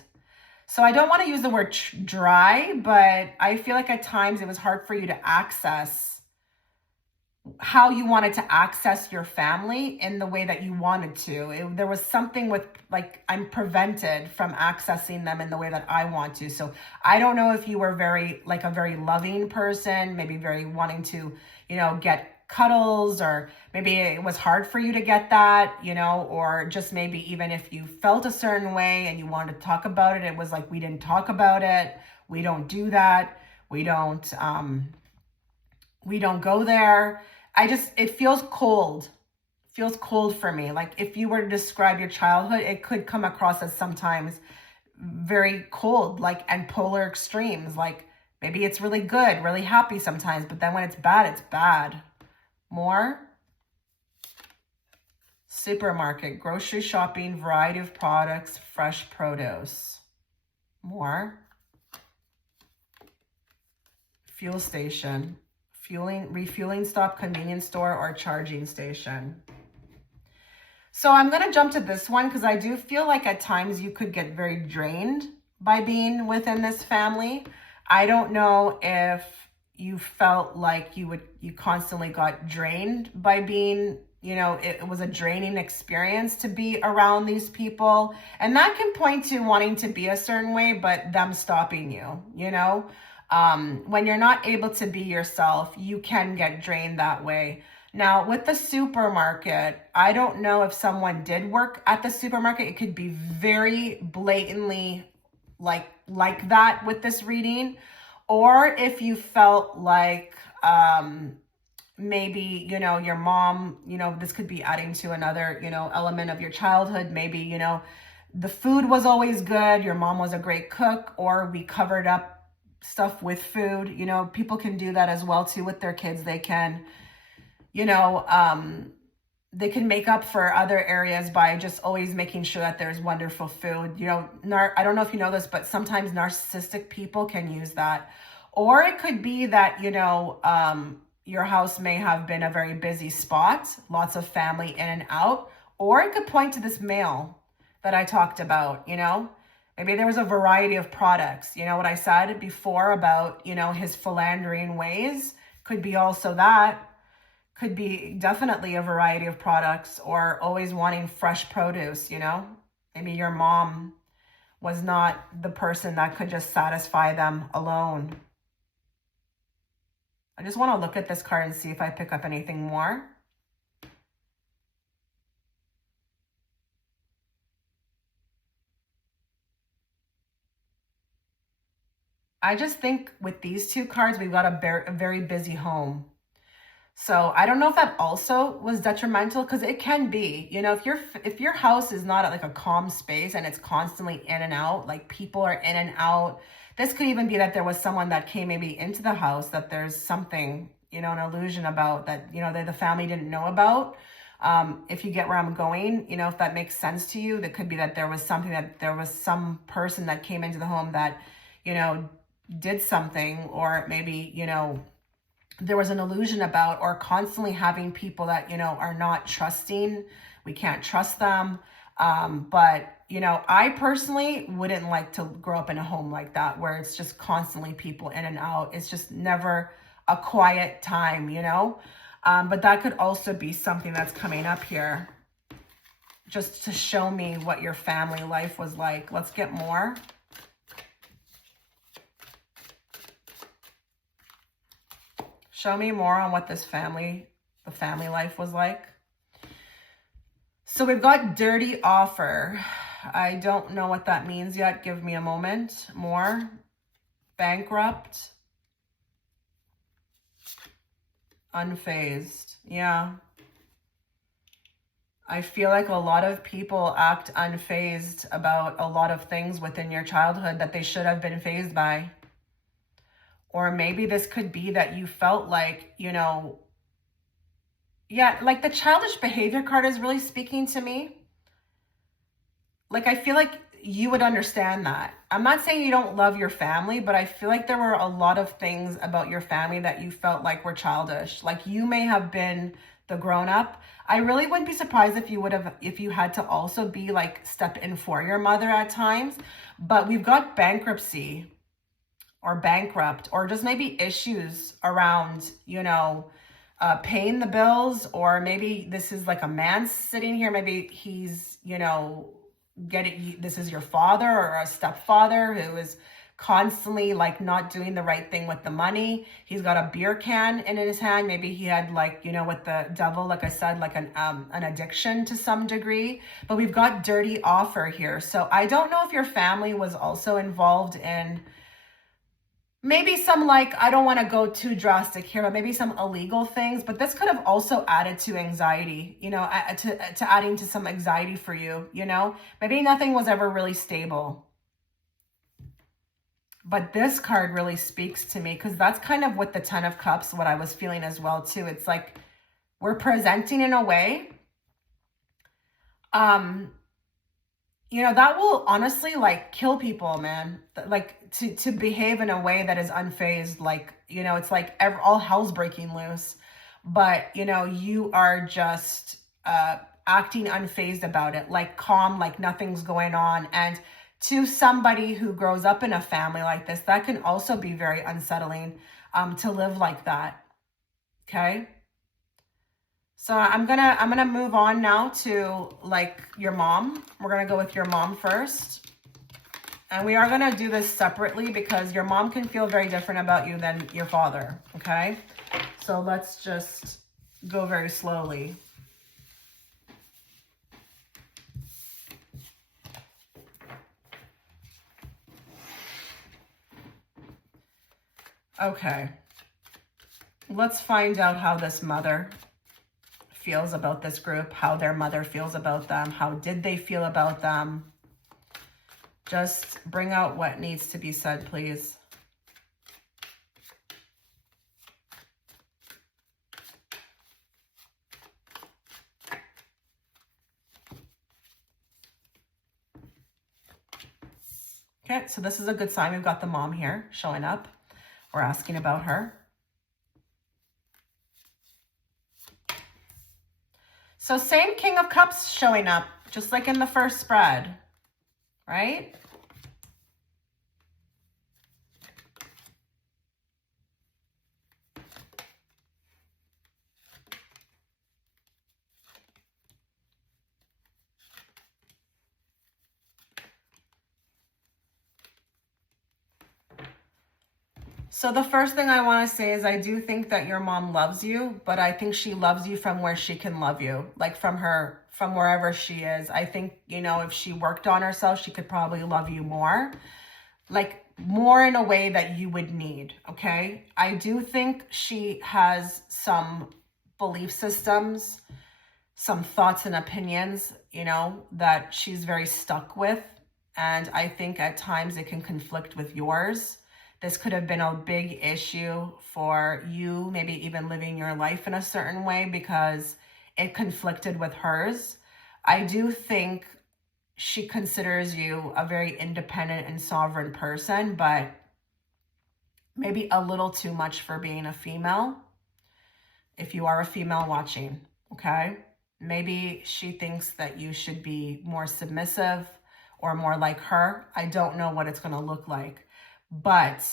So I don't want to use the word dry, but I feel like at times it was hard for you to access how you wanted to access your family in the way that you wanted to. There was something with like, I'm prevented from accessing them in the way that I want to. So I don't know if you were very loving person, maybe very wanting to, get cuddles, or maybe it was hard for you to get that, or just maybe even if you felt a certain way and you wanted to talk about it, it was like, we didn't talk about it. We don't do that. We don't go there. It feels cold. Feels cold for me. Like, if you were to describe your childhood, it could come across as sometimes very cold, like, and polar extremes. Like, maybe it's really good, really happy sometimes, but then when it's bad, it's bad. More. Supermarket, grocery shopping, variety of products, fresh produce. More. Fuel station. Refueling stop, convenience store, or charging station. So I'm going to jump to this one because I do feel like at times you could get very drained by being within this family. I don't know if you felt like you constantly got drained by being, it was a draining experience to be around these people. And that can point to wanting to be a certain way, but them stopping you, when you're not able to be yourself, you can get drained that way. Now, with the supermarket, I don't know if someone did work at the supermarket. It could be very blatantly like that with this reading. Or if you felt like maybe, your mom, this could be adding to another, element of your childhood. Maybe, the food was always good. Your mom was a great cook, or we covered up stuff with food. People can do that as well too with their kids. They can, they can make up for other areas by just always making sure that there's wonderful food. I don't know if you know this, but sometimes narcissistic people can use that. Or it could be that, your house may have been a very busy spot, lots of family in and out, or it could point to this male that I talked about, Maybe there was a variety of products. What I said before about, his philandering ways could be also that. Could be definitely a variety of products, or always wanting fresh produce, Maybe your mom was not the person that could just satisfy them alone. I just want to look at this card and see if I pick up anything more. I just think with these two cards, we've got a very busy home. So I don't know if that also was detrimental, because it can be, you know, if your house is not at like a calm space and it's constantly in and out, like people are in and out. This could even be that there was someone that came maybe into the house that there's something, you know, an illusion about that, you know, that the family didn't know about. If you get where I'm going, you know, if that makes sense to you, that could be that there was something, that there was some person that came into the home that, you know, did something, or maybe, you know, there was an illusion about, or constantly having people that, you know, are not trusting. We can't trust them. But, you know, I personally wouldn't like to grow up in a home like that, where it's just constantly people in and out. It's just never a quiet time, you know? But that could also be something that's coming up here, just to show me what your family life was like. Let's get more. Show me more on what this the family life was like. So we've got dirty offer. I don't know what that means yet. Give me a moment. More. Bankrupt. Unfazed. Yeah. I feel like a lot of people act unfazed about a lot of things within your childhood that they should have been fazed by. Or maybe this could be that you felt like, you know, yeah, like the childish behavior card is really speaking to me. Like, I feel like you would understand that. I'm not saying you don't love your family, but I feel like there were a lot of things about your family that you felt like were childish. Like, you may have been the grown-up. I really wouldn't be surprised if you had to also be like step in for your mother at times. But we've got bankruptcy, or bankrupt, or just maybe issues around, you know, paying the bills. Or maybe this is like a man sitting here. Maybe he's, you know, this is your father or a stepfather who is constantly like not doing the right thing with the money. He's got a beer can in his hand. Maybe he had, like, you know, with the devil, like I said, like an addiction to some degree. But we've got dirty offer here. So I don't know if your family was also involved in maybe some, like, I don't want to go too drastic here, but maybe some illegal things. But this could have also added to anxiety, you know, to adding to some anxiety for you, you know. Maybe nothing was ever really stable. But this card really speaks to me, because that's kind of what the Ten of Cups, what I was feeling as well too. It's like we're presenting in a way, you know, that will honestly like kill people, man. Like to behave in a way that is unfazed, like, you know, it's like all hell's breaking loose, but, you know, you are just acting unfazed about it, like calm, like nothing's going on. And to somebody who grows up in a family like this, that can also be very unsettling, to live like that. Okay. So I'm gonna move on now to like your mom. We're gonna go with your mom first. And we are gonna do this separately, because your mom can feel very different about you than your father, okay? So let's just go very slowly. Okay. Let's find out how this mother feels about this group, how their mother feels about them, how did they feel about them. Just bring out what needs to be said, please. Okay, so this is a good sign. We've got the mom here showing up. We're asking about her. So same King of Cups showing up, just like in the first spread, right? So the first thing I want to say is I do think that your mom loves you, but I think she loves you from where she can love you, like from wherever she is. I think, you know, if she worked on herself, she could probably love you more. like more in a way that you would need, okay? I do think she has some belief systems, some thoughts and opinions, you know, that she's very stuck with. And I think at times it can conflict with yours. This could have been a big issue for you, maybe even living your life in a certain way because it conflicted with hers. I do think she considers you a very independent and sovereign person, but maybe a little too much for being a female. If you are a female watching, okay? Maybe she thinks that you should be more submissive or more like her. I don't know what it's going to look like. But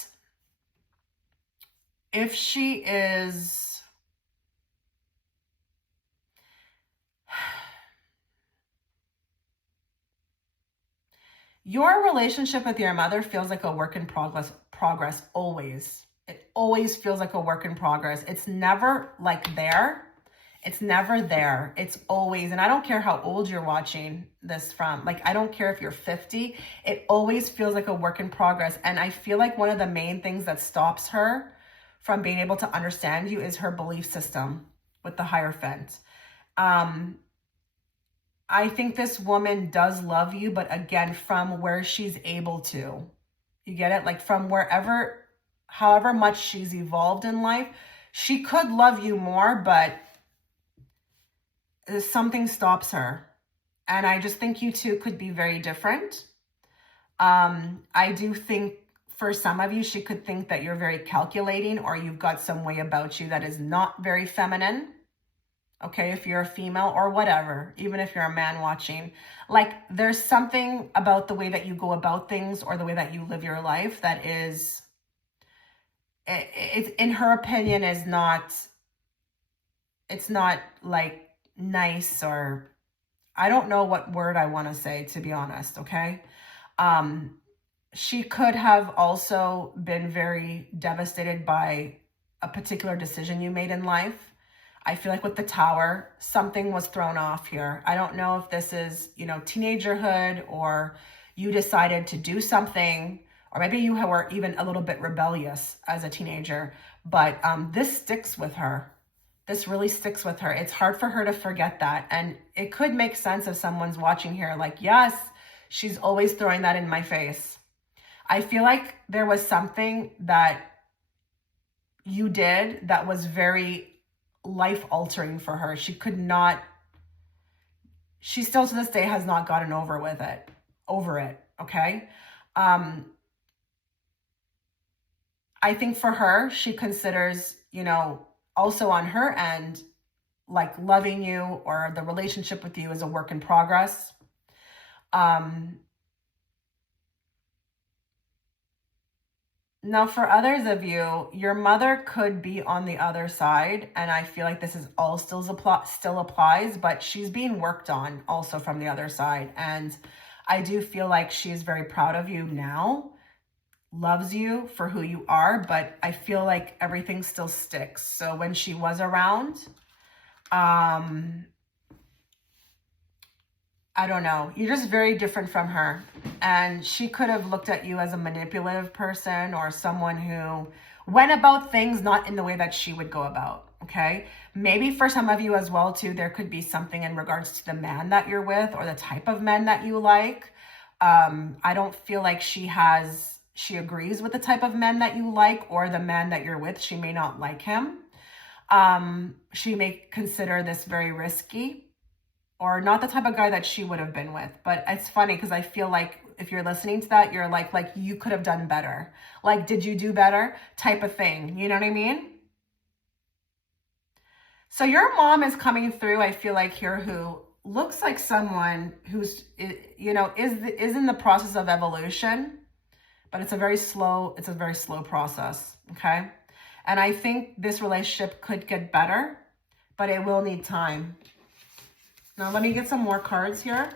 if she is, your relationship with your mother feels like a work in progress always. It always feels like a work in progress. It's never like there. It's never there. It's always, and I don't care how old you're watching this from. Like, I don't care if you're 50. It always feels like a work in progress. And I feel like one of the main things that stops her from being able to understand you is her belief system with the Hierophant. I think this woman does love you, but again, from where she's able to. You get it? Like from wherever, however much she's evolved in life, she could love you more, but something stops her. And I just think you two could be very different. I do think for some of you, she could think that you're very calculating or you've got some way about you that is not very feminine. Okay, if you're a female or whatever, even if you're a man watching, like there's something about the way that you go about things or the way that you live your life that is, it's in her opinion is not, it's not like nice, or I don't know what word I want to say, to be honest, okay? She could have also been very devastated by a particular decision you made in life. I feel like with the Tower, something was thrown off here. I don't know if this is, you know, teenagerhood, or you decided to do something, or maybe you were even a little bit rebellious as a teenager, but this sticks with her. This really sticks with her. It's hard for her to forget that. And it could make sense if someone's watching here, like, yes, she's always throwing that in my face. I feel like there was something that you did that was very life altering for her. She could not, she still to this day has not gotten over it. Okay. I think for her, she considers, you know, also on her end, like loving you or the relationship with you is a work in progress. Now, for others of you, your mother could be on the other side, and I feel like this is all still applies, but she's being worked on also from the other side. And I do feel like she's very proud of you now, loves you for who you are, but I feel like everything still sticks. So when she was around, I don't know. You're just very different from her. And she could have looked at you as a manipulative person or someone who went about things not in the way that she would go about. Okay. Maybe for some of you as well, too, there could be something in regards to the man that you're with or the type of men that you like. I don't feel like she agrees with the type of men that you like or the man that you're with. She may not like him. She may consider this very risky, or not the type of guy that she would have been with. But it's funny because I feel like if you're listening to that, you're like you could have done better. Like, did you do better? Type of thing. You know what I mean? So your mom is coming through, I feel like here, who looks like someone who's, you know, is in the process of evolution, but it's a very slow process. Okay. And I think this relationship could get better, but it will need time. Now, let me get some more cards here.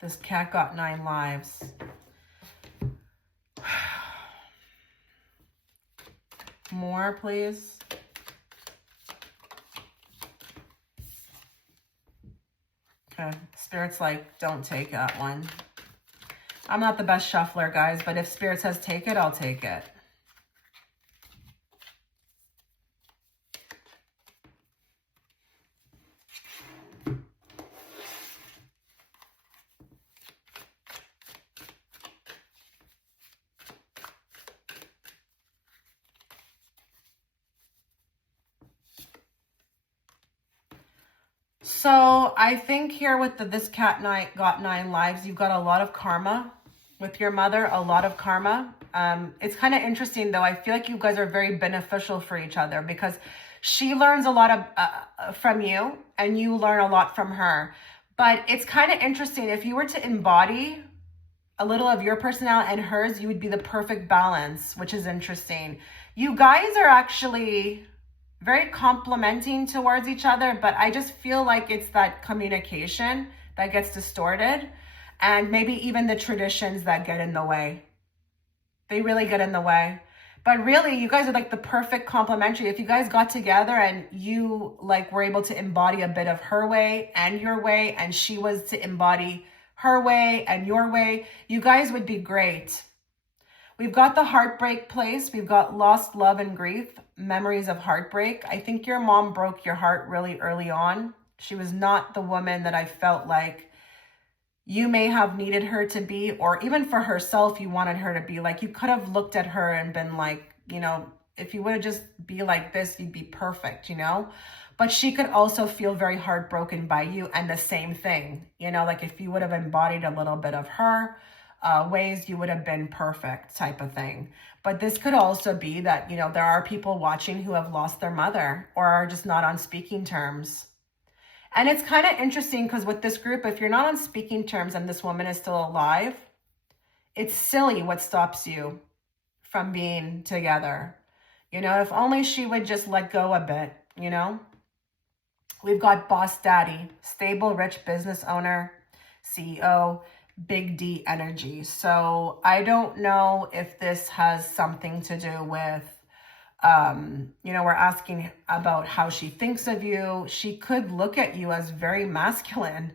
This cat got 9 lives. more, please? Okay, Spirit's like, don't take that one. I'm not the best shuffler, guys, but if Spirit says take it, I'll take it. So I think here with this cat got 9 lives, you've got a lot of karma with your mother, a lot of karma. It's kind of interesting though. I feel like you guys are very beneficial for each other because she learns a lot of from you and you learn a lot from her. But it's kind of interesting. If you were to embody a little of your personality and hers, you would be the perfect balance, which is interesting. You guys are actually very complimenting towards each other, but I just feel like it's that communication that gets distorted and maybe even the traditions that get in the way. They really get in the way. But really, you guys are like the perfect complementary. If you guys got together and you like were able to embody a bit of her way and your way, and she was to embody her way and your way, you guys would be great. We've got the heartbreak place. We've got lost love and grief, memories of heartbreak. I think your mom broke your heart really early on. She was not the woman that I felt like you may have needed her to be, or even for herself, you wanted her to be. Like, you could have looked at her and been like, you know, if you would have just be like this, you'd be perfect, you know? But she could also feel very heartbroken by you, and the same thing, you know, like if you would have embodied a little bit of her ways, you would have been perfect type of thing. But this could also be that, you know, there are people watching who have lost their mother or are just not on speaking terms. And it's kind of interesting because with this group, if you're not on speaking terms and this woman is still alive, it's silly what stops you from being together. You know, if only she would just let go a bit, you know. We've got boss daddy, stable, rich business owner, CEO, big D energy. So I don't know if this has something to do with, you know, we're asking about how she thinks of you. She could look at you as very masculine.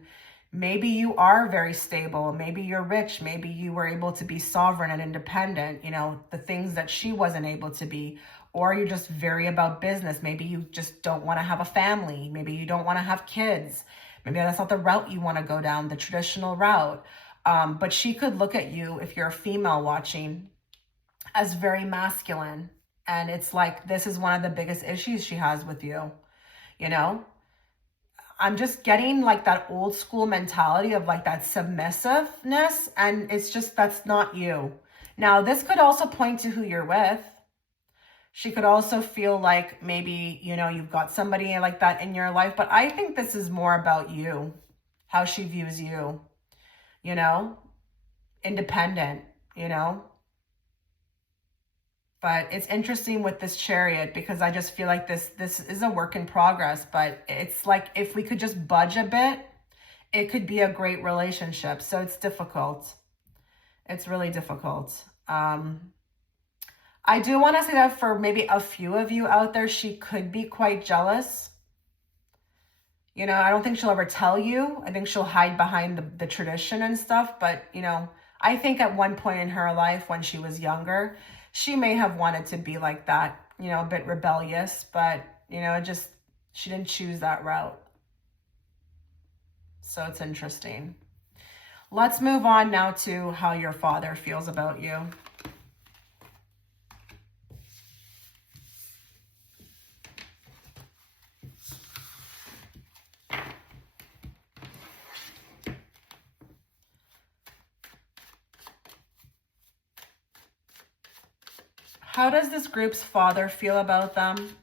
Maybe you are very stable. Maybe you're rich. Maybe you were able to be sovereign and independent, you know, the things that she wasn't able to be. Or you're just very about business. Maybe you just don't want to have a family. Maybe you don't want to have kids. Maybe that's not the route you want to go down, the traditional route. But she could look at you, if you're a female watching, as very masculine. And it's like, this is one of the biggest issues she has with you, you know? I'm just getting like that old school mentality of like that submissiveness. And it's just, that's not you. Now, this could also point to who you're with. She could also feel like maybe, you know, you've got somebody like that in your life. But I think this is more about you, how she views you, you know, independent, you know. But it's interesting with this Chariot because I just feel like this is a work in progress. But it's like if we could just budge a bit, it could be a great relationship. So it's difficult. It's really difficult. I do want to say that for maybe a few of you out there, she could be quite jealous. You know, I don't think she'll ever tell you. I think she'll hide behind the tradition and stuff. But, you know, I think at one point in her life when she was younger, she may have wanted to be like that, you know, a bit rebellious. But, you know, she didn't choose that route. So it's interesting. Let's move on now to how your father feels about you. How does this group's father feel about them?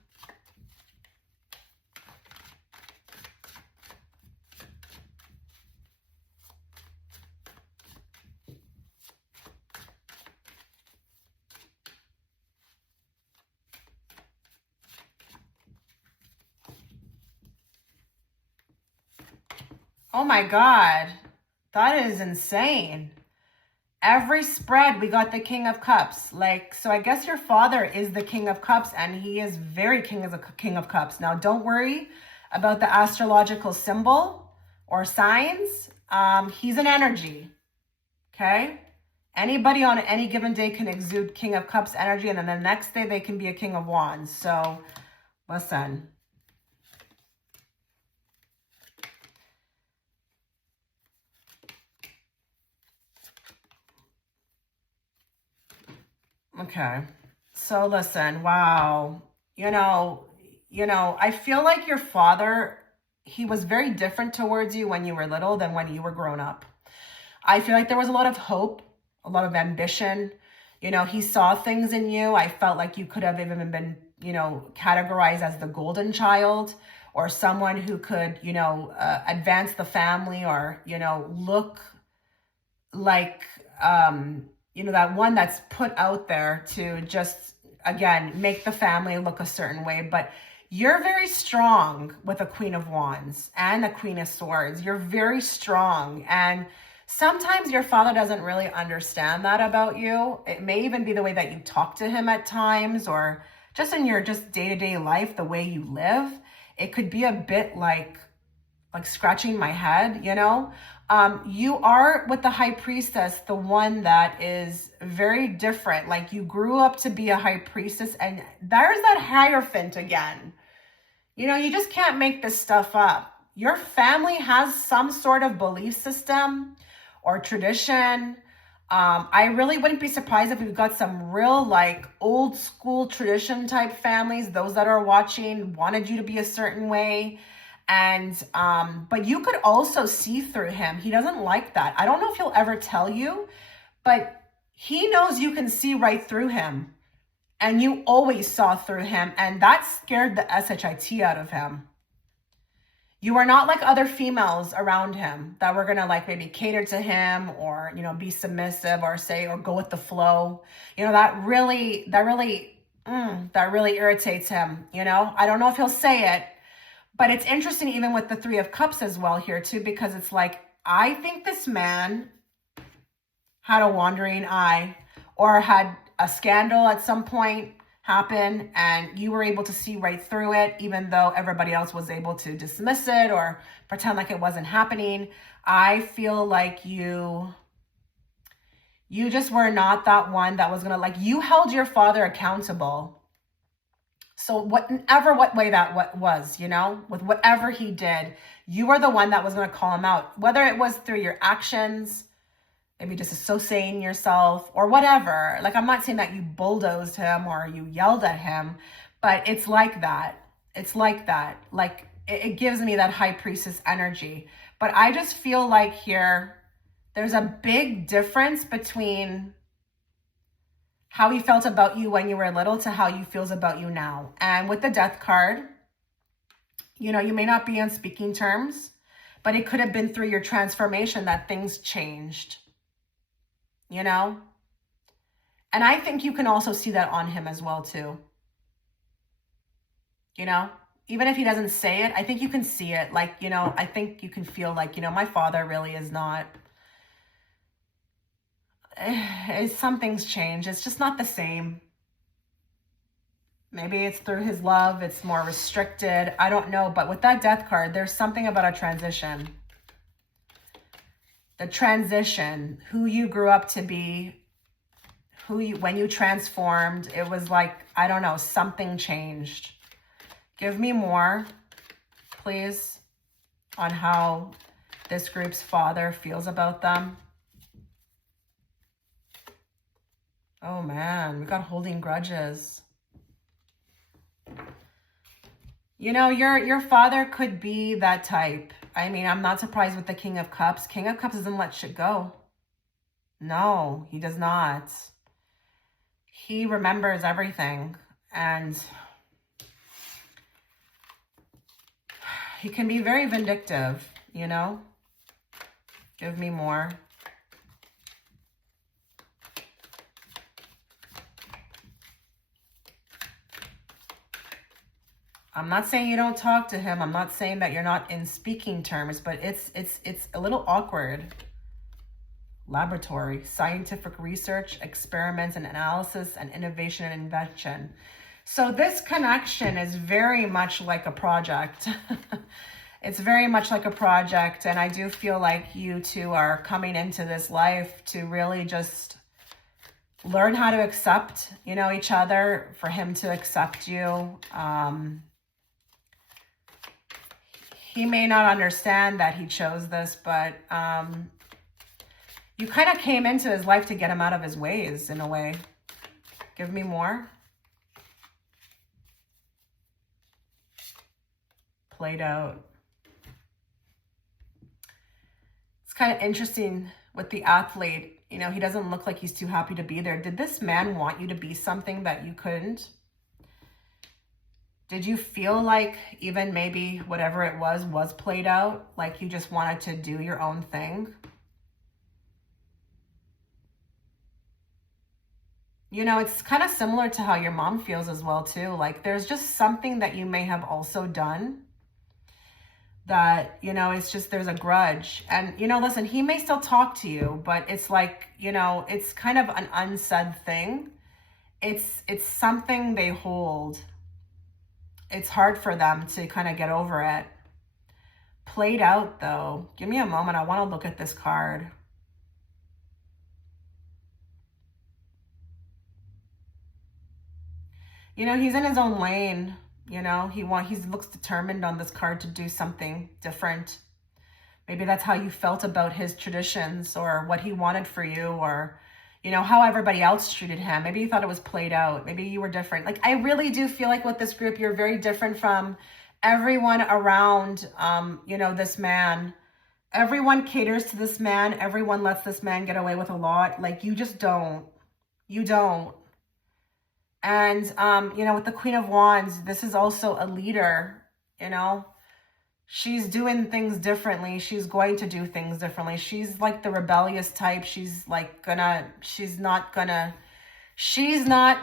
Oh my God, that is insane. Every spread, we got the King of Cups. Like, so I guess your father is the King of Cups, and he is very King of Cups. Now, don't worry about the astrological symbol or signs. He's an energy, okay? Anybody on any given day can exude King of Cups energy, and then the next day they can be a King of Wands. So, listen. Okay. So listen, wow. I feel like your father, he was very different towards you when you were little than when you were grown up. I feel like there was a lot of hope, a lot of ambition. He saw things in you. I felt like you could have even been, categorized as the golden child, or someone who could, advance the family, or, look like, that one that's put out there to just, again, make the family look a certain way. But you're very strong with a Queen of Wands and the Queen of Swords. You're very strong. And sometimes your father doesn't really understand that about you. It may even be the way that you talk to him at times, or just in your just day-to-day life, the way you live. It could be a bit like scratching my head, you are, with the High Priestess, the one that is very different. Like, you grew up to be a High Priestess, and there's that Hierophant again. You just can't make this stuff up. Your family has some sort of belief system or tradition. I really wouldn't be surprised if we've got some real, old school tradition type families. Those that are watching wanted you to be a certain way. And, but you could also see through him. He doesn't like that. I don't know if he'll ever tell you, but he knows you can see right through him. And you always saw through him. And that scared the shit out of him. You are not like other females around him that were going to maybe cater to him, or, be submissive, or go with the flow. That really irritates him. I don't know if he'll say it. But it's interesting, even with the Three of Cups as well here too, because it's like, I think this man had a wandering eye, or had a scandal at some point happen, and you were able to see right through it, even though everybody else was able to dismiss it or pretend like it wasn't happening. I feel like you just were not that one that was gonna, you held your father accountable. So what way that was, with whatever he did, you were the one that was going to call him out, whether it was through your actions, maybe just associating yourself, or whatever. I'm not saying that you bulldozed him or you yelled at him, but it's like that. It's like that. It gives me that High Priestess energy. But I just feel like here, there's a big difference between how he felt about you when you were little to how he feels about you now. And with the Death card, you may not be on speaking terms, but it could have been through your transformation that things changed, And I think you can also see that on him as well too. Even if he doesn't say it, I think you can see it. I think you can feel my father really is not, something's changed. It's just not the same. Maybe it's through his love. It's more restricted. I don't know. But with that Death card, there's something about a transition. The transition, who you grew up to be, when you transformed, it was I don't know, something changed. Give me more, please, on how this group's father feels about them. Oh man, we got holding grudges. Your father could be that type. I mean, I'm not surprised with the King of Cups. King of Cups doesn't let shit go. No, he does not. He remembers everything, and he can be very vindictive, Give me more. I'm not saying you don't talk to him. I'm not saying that you're not in speaking terms, but it's a little awkward. laboratory, scientific research, experiments and analysis, and innovation and invention. So this connection is very much like a project. It's very much like a project. And I do feel like you two are coming into this life to really just learn how to accept, each other, for him to accept you. He may not understand that he chose this, but you kind of came into his life to get him out of his ways in a way. Give me more. Played out. It's kind of interesting with the athlete. He doesn't look like he's too happy to be there. Did this man want you to be something that you couldn't? Did you feel like even maybe whatever it was played out? Like you just wanted to do your own thing? It's kind of similar to how your mom feels as well too. Like there's just something that you may have also done that, it's just, there's a grudge. And, listen, he may still talk to you, but it's like, it's kind of an unsaid thing. It's something they hold. It's hard for them to kind of get over it. Played out though. Give me a moment. I want to look at this card. He's in his own lane. He looks determined on this card to do something different. Maybe that's how you felt about his traditions or what he wanted for you, or, how everybody else treated him. Maybe you thought it was played out. Maybe you were different. Like, I really do feel like with this group, you're very different from everyone around, this man. Everyone caters to this man. Everyone lets this man get away with a lot. Like, you just don't. You don't. And, with the Queen of Wands, this is also a leader, She's doing things differently. She's going to do things differently. She's like the rebellious type. She's not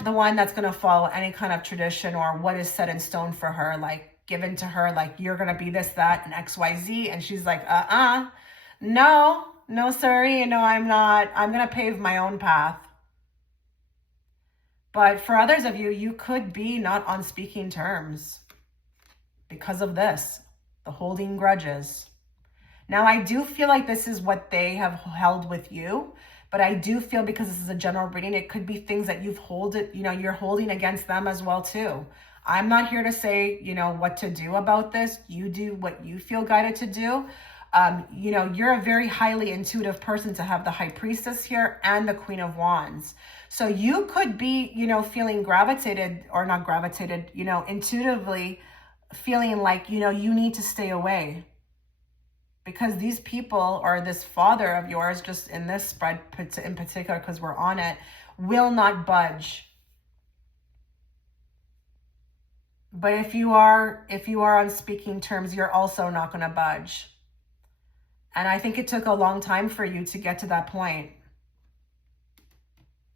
the one that's going to follow any kind of tradition or what is set in stone for her, like given to her, like you're going to be this, that, and XYZ. And she's like, no, sorry. I'm not. I'm going to pave my own path. But for others of you, you could be not on speaking terms because of this, the holding grudges. Now, I do feel like this is what they have held with you, but I do feel, because this is a general reading, it could be things that you're holding against them as well too. I'm not here to say, what to do about this. You do what you feel guided to do. You're a very highly intuitive person to have the High Priestess here and the Queen of Wands. So you could be, feeling gravitated, or not gravitated, intuitively feeling like, you need to stay away. Because these people, or this father of yours, just in this spread in particular, because we're on it, will not budge. But if you are on speaking terms, you're also not going to budge. And I think it took a long time for you to get to that point.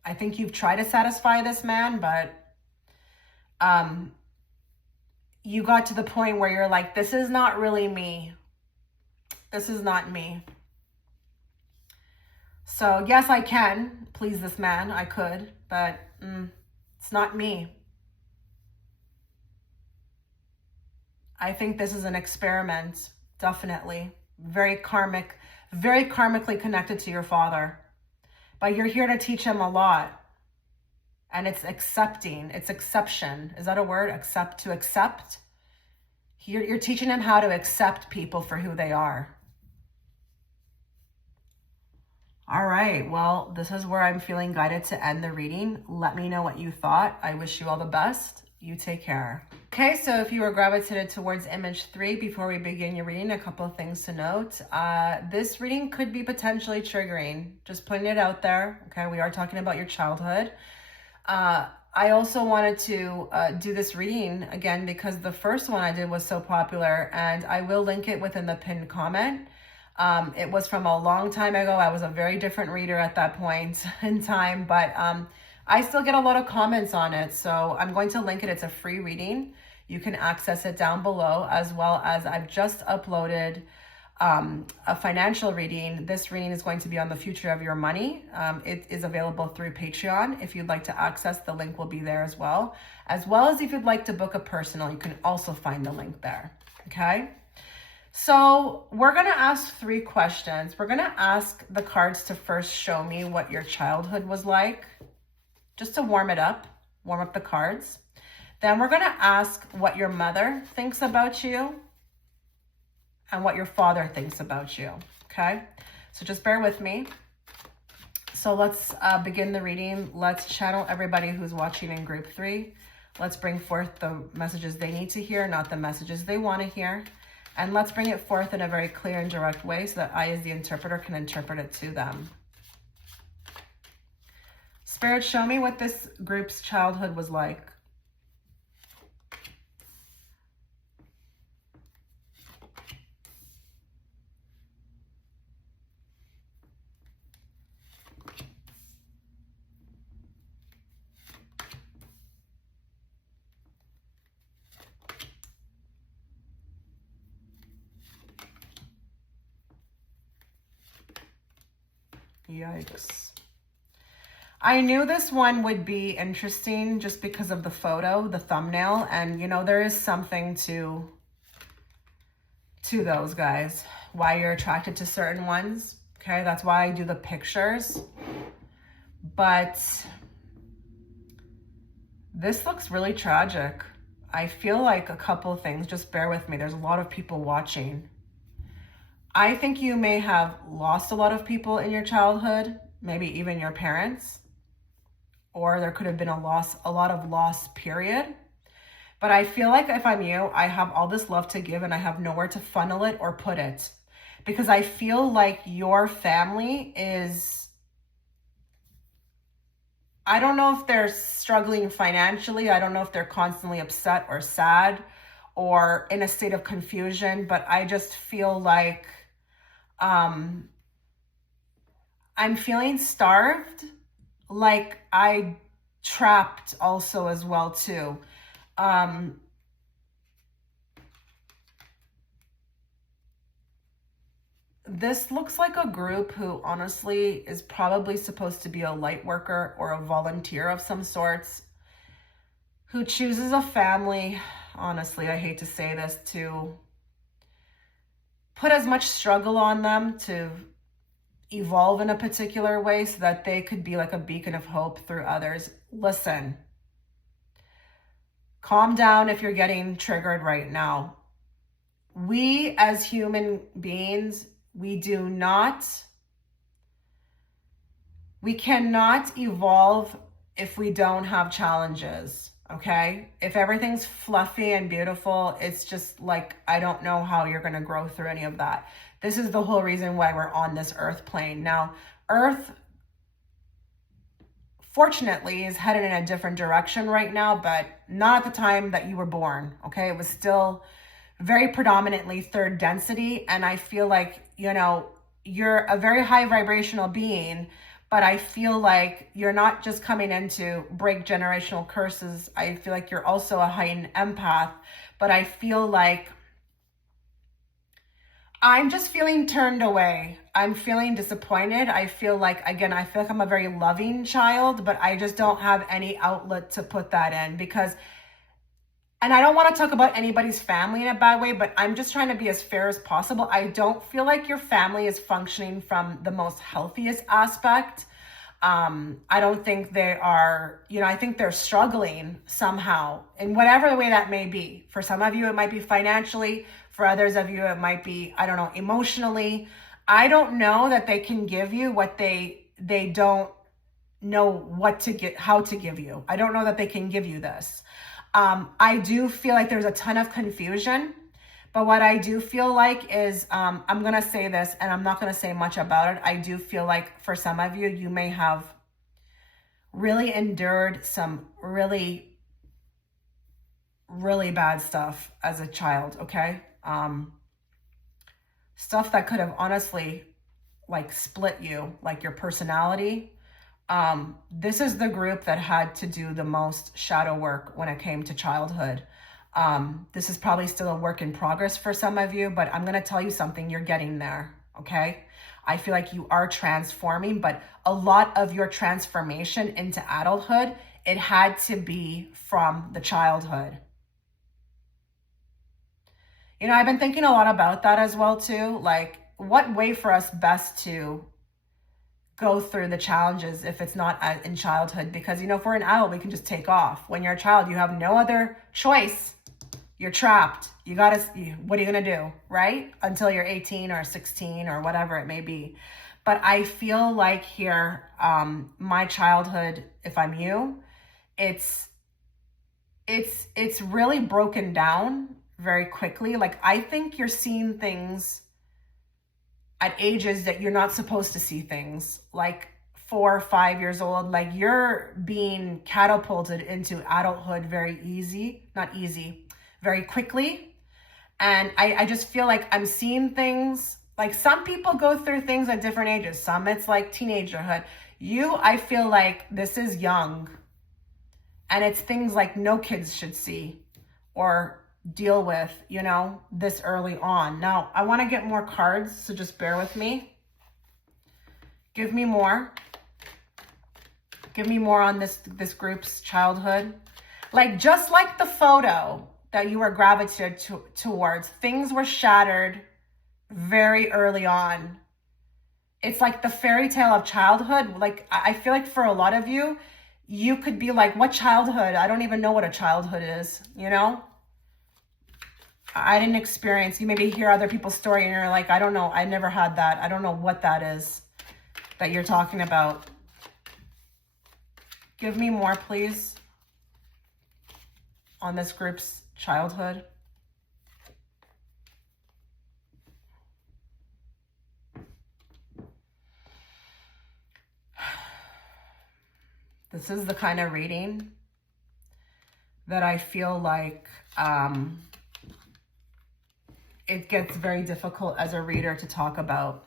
I think you've tried to satisfy this man, but you got to the point where you're like, this is not really me. This is not me. So yes, I can please this man. I could, but it's not me. I think this is an experiment, definitely. Very karmically connected to your father. But you're here to teach him a lot. And it's accepting. It's exception. Is that a word? To accept. You're teaching him how to accept people for who they are. All right. Well, this is where I'm feeling guided to end the reading. Let me know what you thought. I wish you all the best. You take care. Okay, so if you were gravitated towards image 3, before we begin your reading, a couple of things to note. This reading could be potentially triggering. Just putting it out there. Okay, we are talking about your childhood. I also wanted to do this reading again because the first one I did was so popular, and I will link it within the pinned comment. It was from a long time ago. I was a very different reader at that point in time, but I still get a lot of comments on it. So I'm going to link it. It's a free reading. You can access it down below, as well as I've just uploaded a financial reading, this reading is going to be on the future of your money. It is available through Patreon. If you'd like to access, the link will be there as well as if you'd like to book a personal, you can also find the link there. Okay. So we're going to ask 3 questions. We're going to ask the cards to first show me what your childhood was like, just to warm up the cards. Then we're going to ask what your mother thinks about you and what your father thinks about you. Okay. So just bear with me. So let's begin the reading. Let's channel everybody who's watching in group 3. Let's bring forth the messages they need to hear, not the messages they want to hear. And let's bring it forth in a very clear and direct way so that I, as the interpreter, can interpret it to them. Spirit, show me what this group's childhood was like. Yikes. I knew this one would be interesting just because of the photo, the thumbnail, and you know, there is something to those guys, why you're attracted to certain ones. Okay, that's why I do the pictures. But this looks really tragic. I feel like a couple of things, just bear with me. There's a lot of people watching. I think you may have lost a lot of people in your childhood, maybe even your parents, or there could have been a lot of loss, period. But I feel like if I'm you, I have all this love to give and I have nowhere to funnel it or put it, because I feel like your family is, I don't know if they're struggling financially. I don't know if they're constantly upset or sad or in a state of confusion, but I just feel like I'm feeling starved, like I trapped also as well too. This looks like a group who honestly is probably supposed to be a light worker or a volunteer of some sorts, who chooses a family, honestly, I hate to say this, to put as much struggle on them to evolve in a particular way so that they could be like a beacon of hope through others. Listen, calm down if you're getting triggered right now. We as human beings, we cannot evolve if we don't have challenges. Okay. If everything's fluffy and beautiful, it's just like, I don't know how you're going to grow through any of that. This is the whole reason why we're on this earth plane. Now, Earth, fortunately, is headed in a different direction right now, but not at the time that you were born. Okay. It was still very predominantly third density. And I feel like, you know, you're a very high vibrational being, but I feel like you're not just coming in to break generational curses. I feel like you're also a heightened empath, but I feel like I'm just feeling turned away. I'm feeling disappointed. I feel like, again, I feel like I'm a very loving child, but I just don't have any outlet to put that in because, and I don't want to talk about anybody's family in a bad way, but I'm just trying to be as fair as possible. I don't feel like your family is functioning from the most healthiest aspect. I don't think they are, you know, I think they're struggling somehow in whatever way that may be. For some of you, it might be financially. For others of you, it might be, I don't know, emotionally. I don't know that they can give you what they don't know what to get, how to give you. I don't know that they can give you this. I do feel like there's a ton of confusion, but what I do feel like is, I'm going to say this and I'm not going to say much about it. I do feel like for some of you, you may have really endured some really, really bad stuff as a child. Okay. Stuff that could have honestly like split you, like your personality. This is the group that had to do the most shadow work when it came to childhood. This is probably still a work in progress for some of you, but I'm going to tell you something. You're getting there, okay? I feel like you are transforming, but a lot of your transformation into adulthood, it had to be from the childhood. You know, I've been thinking a lot about that as well too. Like, what way for us best to go through the challenges if it's not in childhood? Because, you know, if we're an adult, we can just take off. When you're a child, you have no other choice. You're trapped. You gotta, what are you gonna do, right? Until you're 18 or 16 or whatever it may be. But I feel like here, my childhood, if I'm you, it's really broken down very quickly. Like, I think you're seeing things at ages that you're not supposed to see things, like 4 or 5 years old. Like, you're being catapulted into adulthood very quickly. And I just feel like I'm seeing things, like some people go through things at different ages. Some it's like teenagerhood. I feel like this is young, and it's things like no kids should see or deal with, you know, this early on. Now, I want to get more cards, so just bear with me. Give me more. Give me more on this group's childhood. Like, just like the photo that you were gravitated towards, things were shattered very early on. It's like the fairy tale of childhood. Like, I feel like for a lot of you, you could be like, what childhood? I don't even know what a childhood is, you know? I didn't experience, you maybe hear other people's story and you're like, I don't know, I never had that. I don't know what that is that you're talking about. Give me more, please, on this group's childhood. This is the kind of reading that I feel like it gets very difficult as a reader to talk about.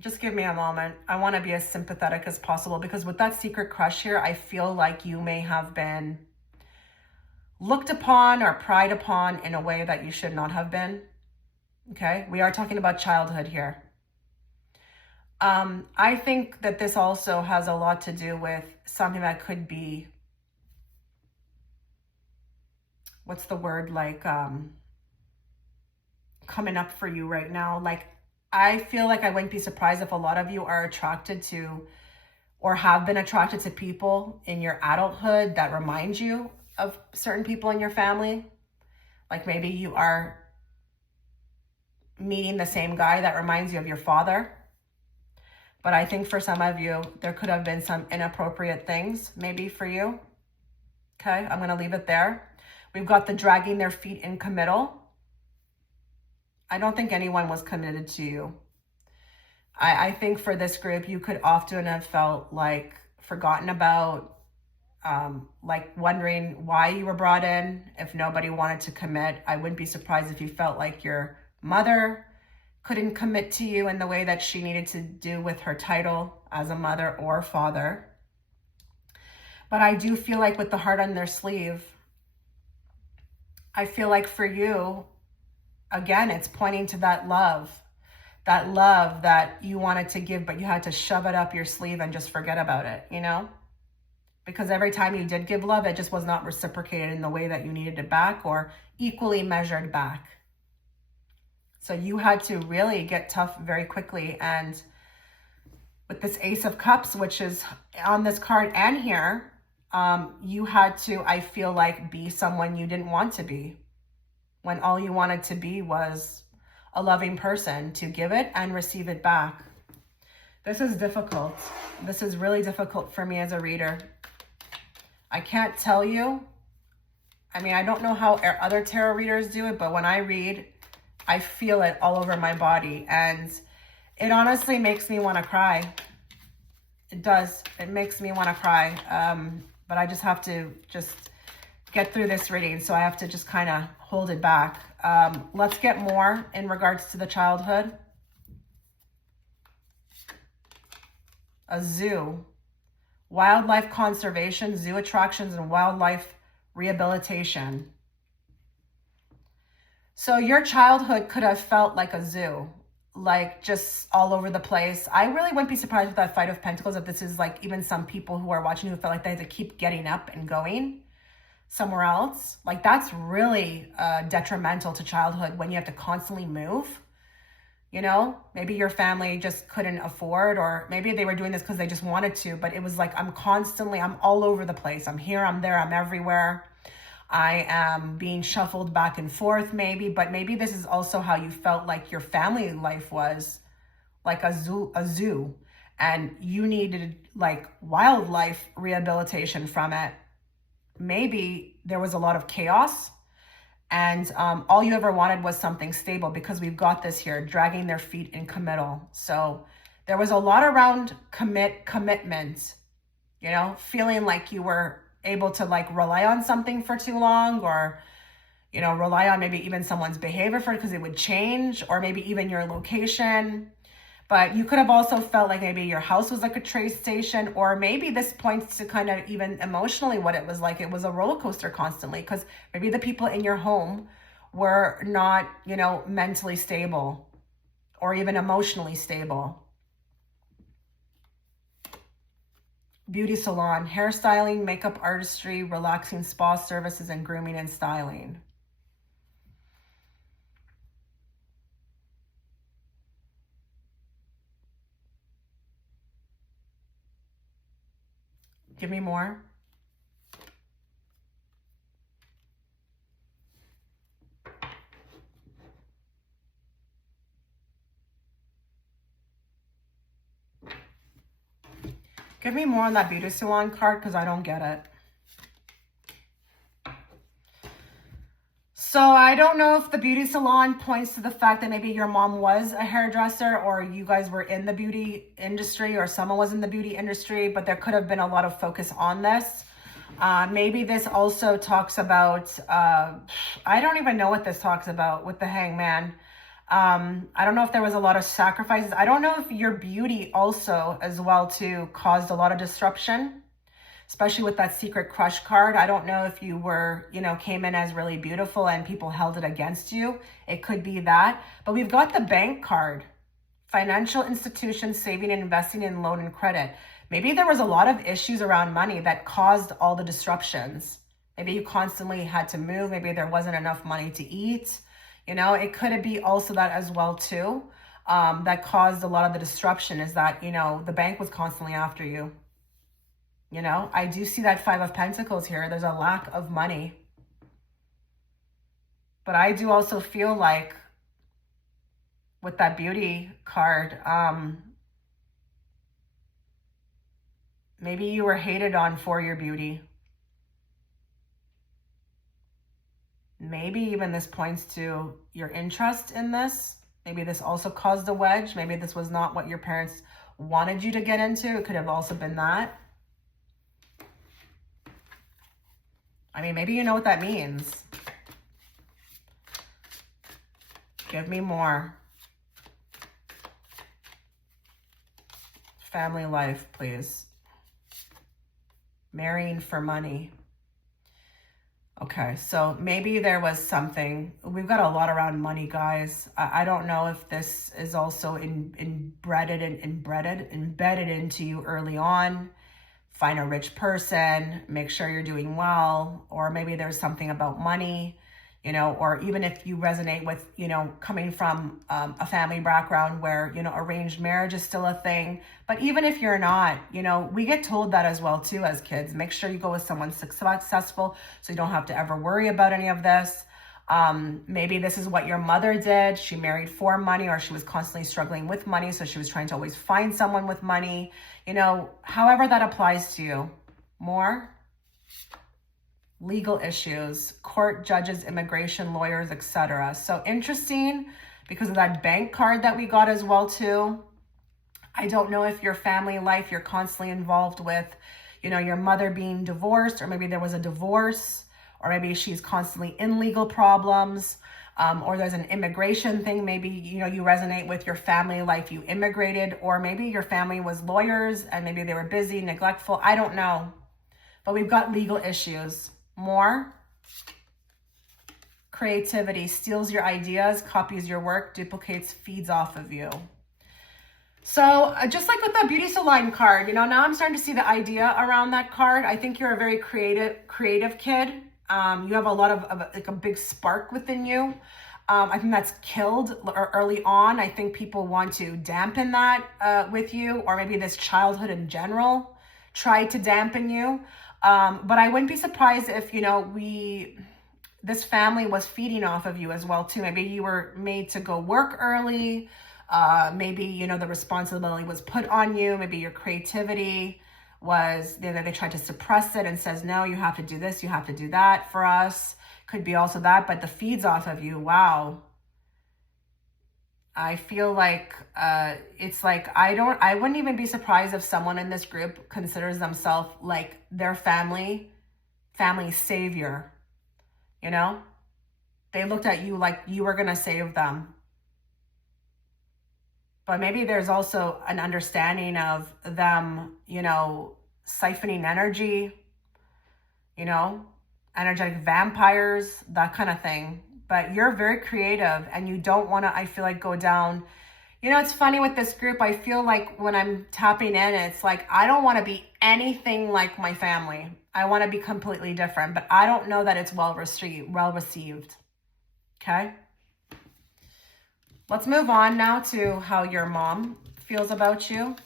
Just give me a moment. I want to be as sympathetic as possible, because with that secret crush here, I feel like you may have been looked upon or pried upon in a way that you should not have been. Okay, we are talking about childhood here. I think that this also has a lot to do with something that could be, what's the word, like coming up for you right now. Like, I feel like I wouldn't be surprised if a lot of you are attracted to or have been attracted to people in your adulthood that remind you of certain people in your family. Like, maybe you are meeting the same guy that reminds you of your father. But I think for some of you, there could have been some inappropriate things maybe for you. Okay, I'm going to leave it there. We've got the dragging their feet in committal. I don't think anyone was committed to you. I think for this group, you could often have felt like forgotten about, like wondering why you were brought in if nobody wanted to commit. I wouldn't be surprised if you felt like your mother couldn't commit to you in the way that she needed to do with her title as a mother or father. But I do feel like with the heart on their sleeve, I feel like for you, again, it's pointing to that love that you wanted to give, but you had to shove it up your sleeve and just forget about it, you know? Because every time you did give love, it just was not reciprocated in the way that you needed it back or equally measured back. So you had to really get tough very quickly. And with this Ace of Cups, which is on this card and here, you had to, I feel like, be someone you didn't want to be, when all you wanted to be was a loving person, to give it and receive it back. This is difficult. This is really difficult for me as a reader. I can't tell you. I mean, I don't know how other tarot readers do it, but when I read, I feel it all over my body, and it honestly makes me want to cry. It does. It makes me want to cry. But I just have to get through this reading, so I have to just kind of hold it back. Let's get more in regards to the childhood. a zoo, wildlife conservation, zoo attractions, and wildlife rehabilitation. So your childhood could have felt like a zoo, like just all over the place. I really wouldn't be surprised with that Five of Pentacles if this is like even some people who are watching who felt like they had to keep getting up and going somewhere else. Like that's really detrimental to childhood when you have to constantly move. You know, maybe your family just couldn't afford, or maybe they were doing this because they just wanted to, but it was like, I'm all over the place. I'm here, I'm there, I'm everywhere. I am being shuffled back and forth maybe, but maybe this is also how you felt like your family life was, like a zoo, and you needed like wildlife rehabilitation from it. Maybe there was a lot of chaos and all you ever wanted was something stable, because we've got this here, dragging their feet in committal. So there was a lot around commitment, you know, feeling like you were able to like rely on something for too long, or, you know, rely on maybe even someone's behavior for it because it would change, or maybe even your location. But you could have also felt like maybe your house was like a train station, or maybe this points to kind of even emotionally what it was like. It was a roller coaster constantly, because maybe the people in your home were not, you know, mentally stable or even emotionally stable. Beauty salon, hairstyling, makeup artistry, relaxing spa services, and grooming and styling. Give me more. Give me more on that beauty salon card, because I don't get it. So I don't know if the beauty salon points to the fact that maybe your mom was a hairdresser, or you guys were in the beauty industry, or someone was in the beauty industry, but there could have been a lot of focus on this. Maybe this also talks about, I don't even know what this talks about with the hangman. I don't know if there was a lot of sacrifices. I don't know if your beauty also as well too caused a lot of disruption, especially with that secret crush card. I don't know if you were, you know, came in as really beautiful and people held it against you. It could be that. But we've got the bank card, financial institutions, saving and investing in loan and credit. Maybe there was a lot of issues around money that caused all the disruptions. Maybe you constantly had to move. Maybe there wasn't enough money to eat. You know, it could be also that as well too. That caused a lot of the disruption, is that, you know, the bank was constantly after you. You know, I do see that Five of Pentacles here. There's a lack of money. But I do also feel like with that beauty card, maybe you were hated on for your beauty. Maybe even this points to your interest in this. Maybe this also caused a wedge. Maybe this was not what your parents wanted you to get into. It could have also been that. I mean, maybe you know what that means. Give me more. Family life, please. Marrying for money. Okay, so maybe there was something. We've got a lot around money, guys. I don't know if this is also embedded into you early on. Find a rich person, make sure you're doing well, or maybe there's something about money, you know, or even if you resonate with, you know, coming from a family background where, you know, arranged marriage is still a thing. But even if you're not, you know, we get told that as well too as kids. Make sure you go with someone successful so you don't have to ever worry about any of this. Maybe this is what your mother did. She married for money, or she was constantly struggling with money, so she was trying to always find someone with money. You know, however that applies to you. More. Legal issues, court, judges, immigration, lawyers, etc. So interesting, because of that bank card that we got as well too. I don't know if your family life, you're constantly involved with, you know, your mother being divorced, or maybe there was a divorce, or maybe she's constantly in legal problems. or there's an immigration thing. Maybe, you know, you resonate with your family life, you immigrated, or maybe your family was lawyers and maybe they were busy, neglectful. I don't know. But we've got legal issues. More. Creativity, steals your ideas, copies your work, duplicates, feeds off of you. So just like with the beauty salon card, you know, now I'm starting to see the idea around that card. I think you're a very creative kid. You have a lot of like a big spark within you. I think that's killed early on. I think people want to dampen that with you, or maybe this childhood in general tried to dampen you. But I wouldn't be surprised if, you know, this family was feeding off of you as well too. Maybe you were made to go work early. Maybe, you know, the responsibility was put on you. Maybe your creativity was, they tried to suppress it and says, no, you have to do this, you have to do that for us. Could be also that, but the feeds off of you, wow. I feel like it's like, I wouldn't even be surprised if someone in this group considers themselves like their family savior. You know, they looked at you like you were going to save them. But maybe there's also an understanding of them, you know, siphoning energy, you know, energetic vampires, that kind of thing. But you're very creative and you don't want to, I feel like, go down. You know, it's funny with this group. I feel like when I'm tapping in, it's like, I don't want to be anything like my family. I want to be completely different, but I don't know that it's well received. Okay. Let's move on now to how your mom feels about you.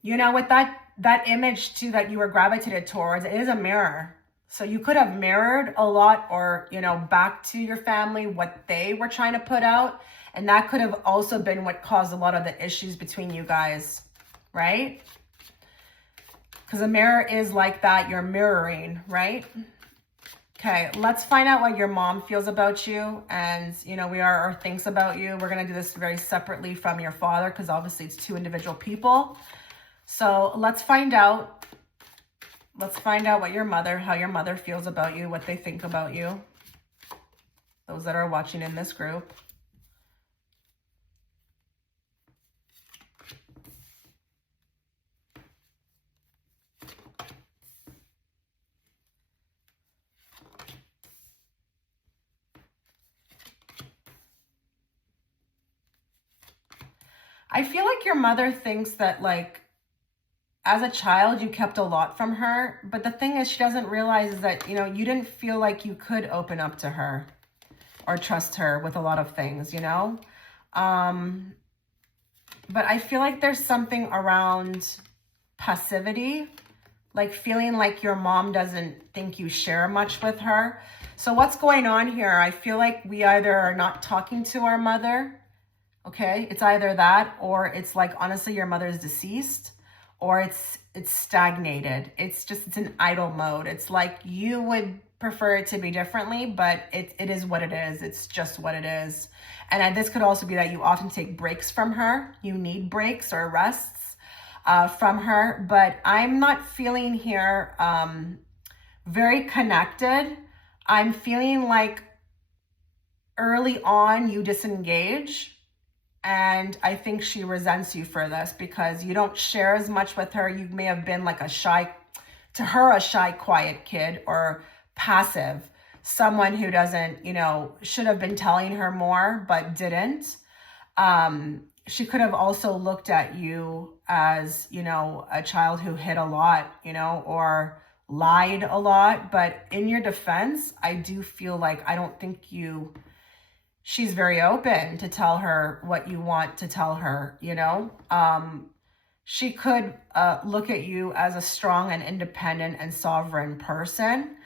You know, with that image too that you were gravitated towards, it is a mirror. So you could have mirrored a lot, or, you know, back to your family what they were trying to put out. And that could have also been what caused a lot of the issues between you guys, right? Because a mirror is like that. You're mirroring, right? Okay, let's find out what your mom feels about you and, you know, or thinks about you. We're going to do this very separately from your father because obviously it's two individual people. So let's find out. Let's find out how your mother feels about you, what they think about you. Those that are watching in this group. I feel like your mother thinks that, like, as a child, you kept a lot from her. But the thing is, she doesn't realize is that, you know, you didn't feel like you could open up to her or trust her with a lot of things, you know? But I feel like there's something around passivity, like feeling like your mom doesn't think you share much with her. So what's going on here? I feel like we either are not talking to our mother. Okay, it's either that, or it's like, honestly, your mother's deceased, or it's stagnated. It's an idle mode. It's like you would prefer it to be differently, but it is what it is. It's just what it is. And this could also be that you often take breaks from her. You need breaks or rests from her, but I'm not feeling here very connected. I'm feeling like early on you disengage. And I think she resents you for this because you don't share as much with her. You may have been like a shy, quiet kid, or passive, someone who doesn't, you know, should have been telling her more, but didn't. She could have also looked at you as, you know, a child who hid a lot, you know, or lied a lot. But in your defense, I do feel like I don't think she's very open to tell her what you want to tell her, you know? She could look at you as a strong and independent and sovereign person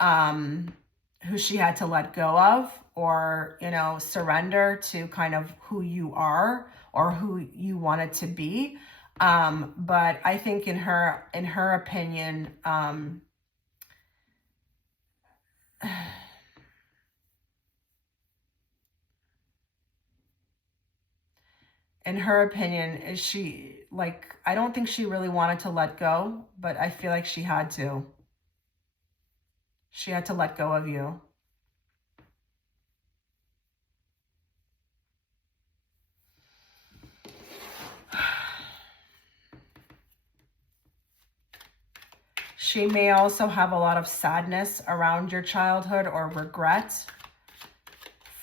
who she had to let go of, or, you know, surrender to kind of who you are or who you wanted to be. But I think in her opinion, in her opinion, is she, like, I don't think she really wanted to let go, but I feel like she had to. She had to let go of you. She may also have a lot of sadness around your childhood or regret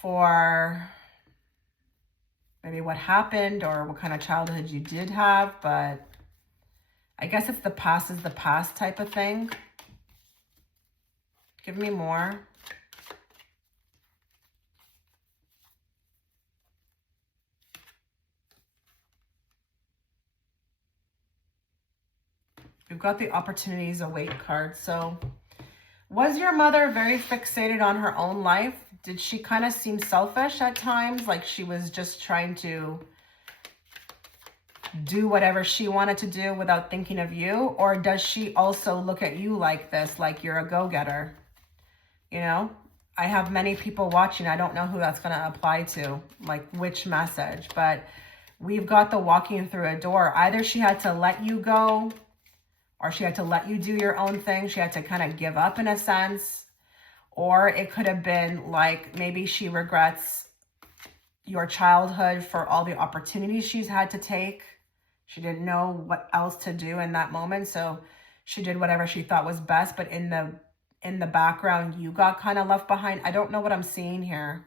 for maybe what happened or what kind of childhood you did have, but I guess it's the past is the past type of thing. Give me more. We've got the opportunities await card. So was your mother very fixated on her own life? Did she kind of seem selfish at times? Like she was just trying to do whatever she wanted to do without thinking of you? Or does she also look at you like this, like you're a go-getter? You know, I have many people watching. I don't know who that's going to apply to, like which message, but we've got the walking through a door. Either she had to let you go, or she had to let you do your own thing. She had to kind of give up in a sense. Or it could have been like maybe she regrets your childhood for all the opportunities she's had to take. She didn't know what else to do in that moment. So she did whatever she thought was best. But in the background, you got kind of left behind. I don't know what I'm seeing here.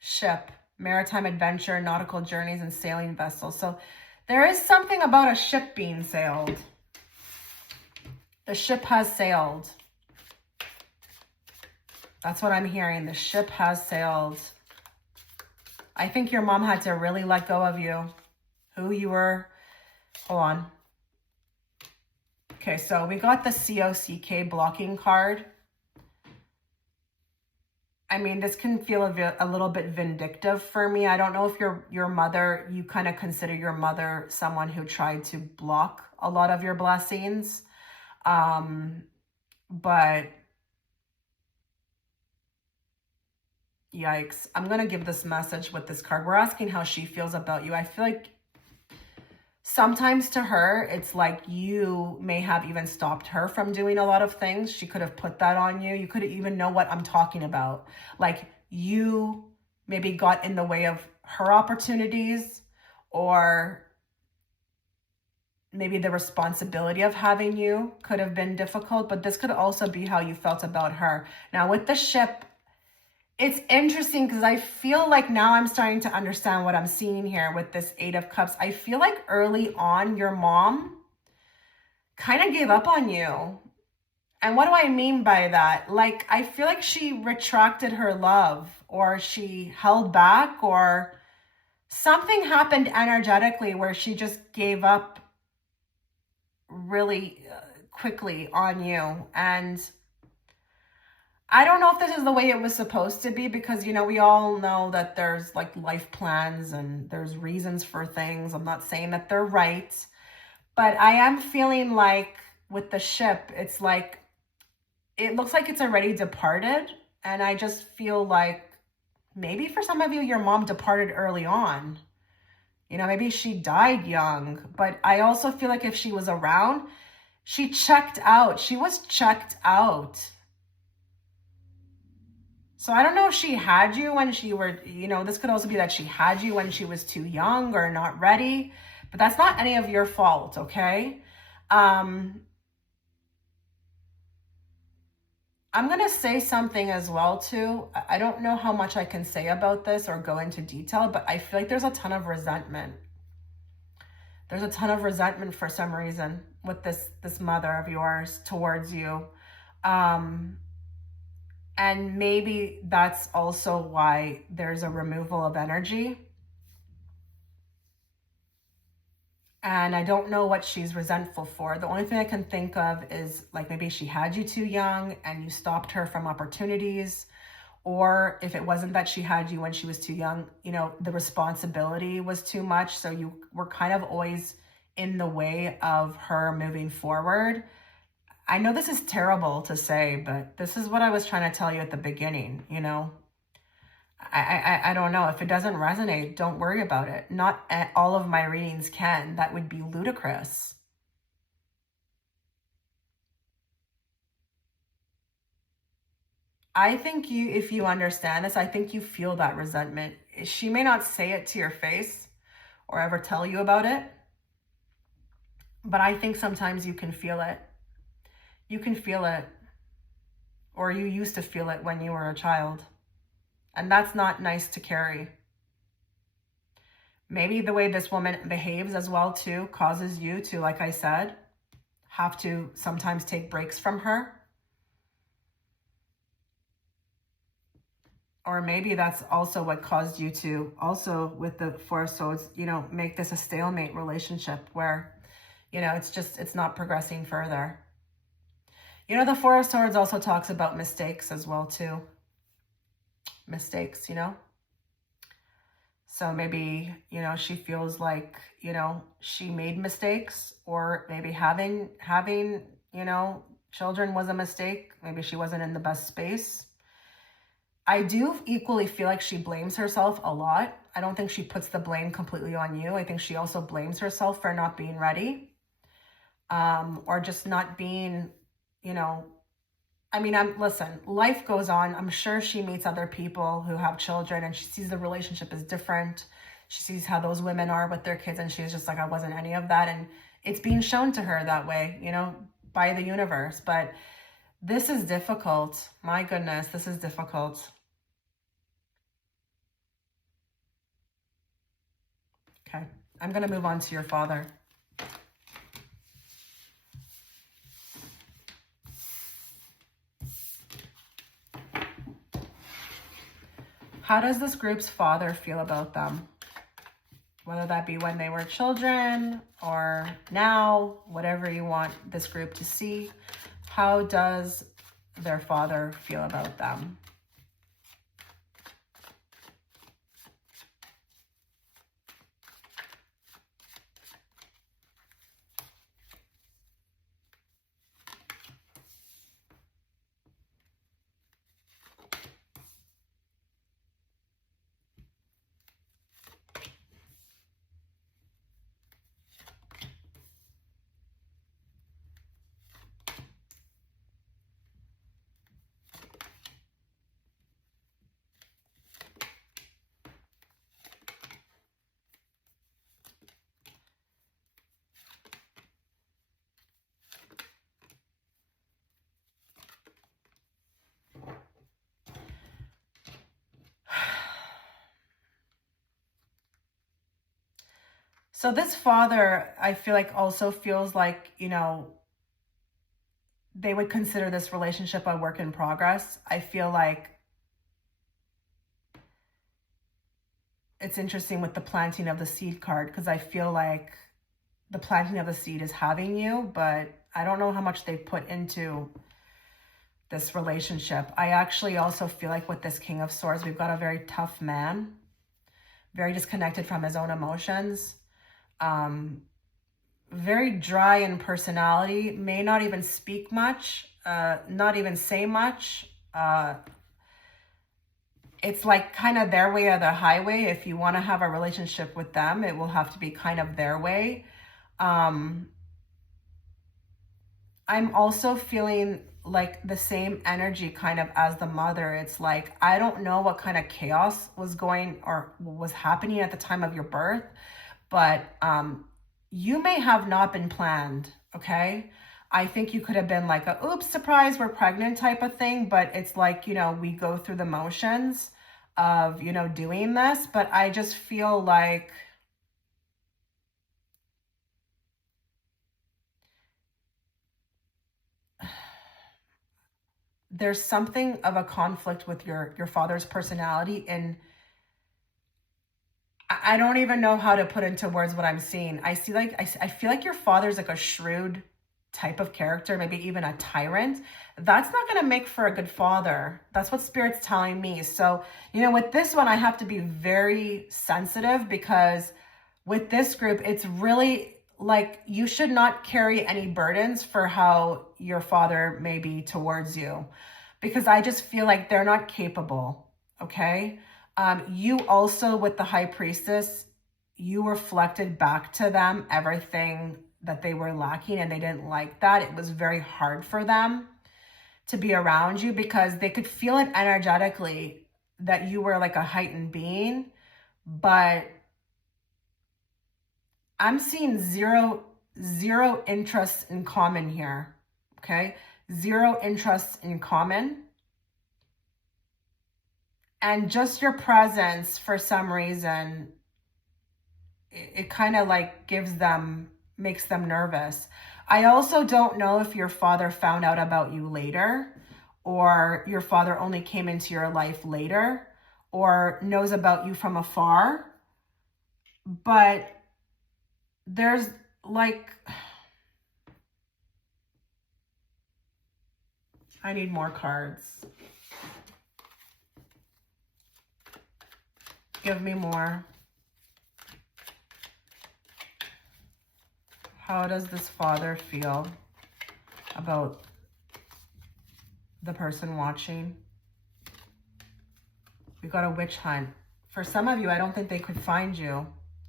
Ship, maritime adventure, nautical journeys, and sailing vessels. So there is something about a ship being sailed. The ship has sailed. That's what I'm hearing. The ship has sailed. I think your mom had to really let go of you. Who you were. Hold on. Okay, so we got the COCK blocking card. I mean, this can feel a little bit vindictive for me. I don't know if your mother, you kind of consider your mother someone who tried to block a lot of your blessings. But yikes. I'm going to give this message with this card. We're asking how she feels about you. I feel like sometimes to her, it's like you may have even stopped her from doing a lot of things. She could have put that on you. You could even know what I'm talking about. Like you maybe got in the way of her opportunities, or maybe the responsibility of having you could have been difficult, but this could also be how you felt about her. Now with the ship, it's interesting because I feel like now I'm starting to understand what I'm seeing here with this 8 of Cups. I feel like early on, your mom kind of gave up on you. And what do I mean by that? Like, I feel like she retracted her love, or she held back, or something happened energetically where she just gave up really quickly on you. And I don't know if this is the way it was supposed to be, because, you know, we all know that there's like life plans and there's reasons for things. I'm not saying that they're right, but I am feeling like with the ship, it's like, it looks like it's already departed. And I just feel like maybe for some of you, your mom departed early on. You know, maybe she died young, but I also feel like if she was around, she checked out. She was checked out. So I don't know if she had you when she were, you know, this could also be that she had you when she was too young or not ready, but that's not any of your fault, okay? I'm going to say something as well, too. I don't know how much I can say about this or go into detail, but I feel like there's a ton of resentment. There's a ton of resentment for some reason with this mother of yours towards you. And maybe that's also why there's a removal of energy. And I don't know what she's resentful for. The only thing I can think of is like maybe she had you too young and you stopped her from opportunities. Or if it wasn't that she had you when she was too young, you know, the responsibility was too much. So you were kind of always in the way of her moving forward. I know this is terrible to say, but this is what I was trying to tell you at the beginning, you know. I don't know. If it doesn't resonate, don't worry about it. Not all of my readings can. That would be ludicrous. I think if you understand this, I think you feel that resentment. She may not say it to your face or ever tell you about it, but I think sometimes you can feel it. You can feel it, or you used to feel it when you were a child. And that's not nice to carry. Maybe the way this woman behaves as well too causes you to, like I said, have to sometimes take breaks from her. Or maybe that's also what caused you to also, with the Four of Swords, make this a stalemate relationship where, it's not progressing further. The Four of Swords also talks about mistakes as well too. Mistakes, So maybe, she feels like, she made mistakes, or maybe having, children was a mistake. Maybe she wasn't in the best space. I do equally feel like she blames herself a lot. I don't think she puts the blame completely on you. I think she also blames herself for not being ready, or just not being, listen, life goes on. I'm sure she meets other people who have children and she sees the relationship is different. She sees how those women are with their kids and she's just like, I wasn't any of that. And it's being shown to her that way, by the universe. But this is difficult. My goodness, this is difficult. Okay, I'm going to move on to your father. How does this group's father feel about them? Whether that be when they were children or now, whatever you want this group to see. How does their father feel about them? So this father, I feel like also feels like, they would consider this relationship a work in progress. I feel like it's interesting with the planting of the seed card, because I feel like the planting of the seed is having you, but I don't know how much they put into this relationship. I actually also feel like with this King of Swords, we've got a very tough man, very disconnected from his own emotions. Very dry in personality, may not even speak much, not even say much. It's like kind of their way or the highway. If you want to have a relationship with them, it will have to be kind of their way. I'm also feeling like the same energy kind of as the mother. It's like, I don't know what kind of chaos was going or was happening at the time of your birth, but you may have not been planned, okay? I think you could have been like a, oops, surprise, we're pregnant type of thing, but it's like, we go through the motions of, doing this, but I just feel like there's something of a conflict with your father's personality, and I don't even know how to put into words what I'm seeing. I feel like your father's like a shrewd type of character, maybe even a tyrant. That's not going to make for a good father. That's what Spirit's telling me. So, with this one, I have to be very sensitive, because with this group, it's really like you should not carry any burdens for how your father may be towards you, because I just feel like they're not capable, okay? You also, with the high priestess, you reflected back to them everything that they were lacking, and they didn't like that. It was very hard for them to be around you because they could feel it energetically that you were like a heightened being. But I'm seeing zero interest in common here. Okay. Zero interest in common. And just your presence, for some reason, it kind of like makes them nervous. I also don't know if your father found out about you later, or your father only came into your life later, or knows about you from afar. But there's like, I need more cards. Give me more. How does this father feel about the person watching? We got a witch hunt. For some of you, I don't think they could find you.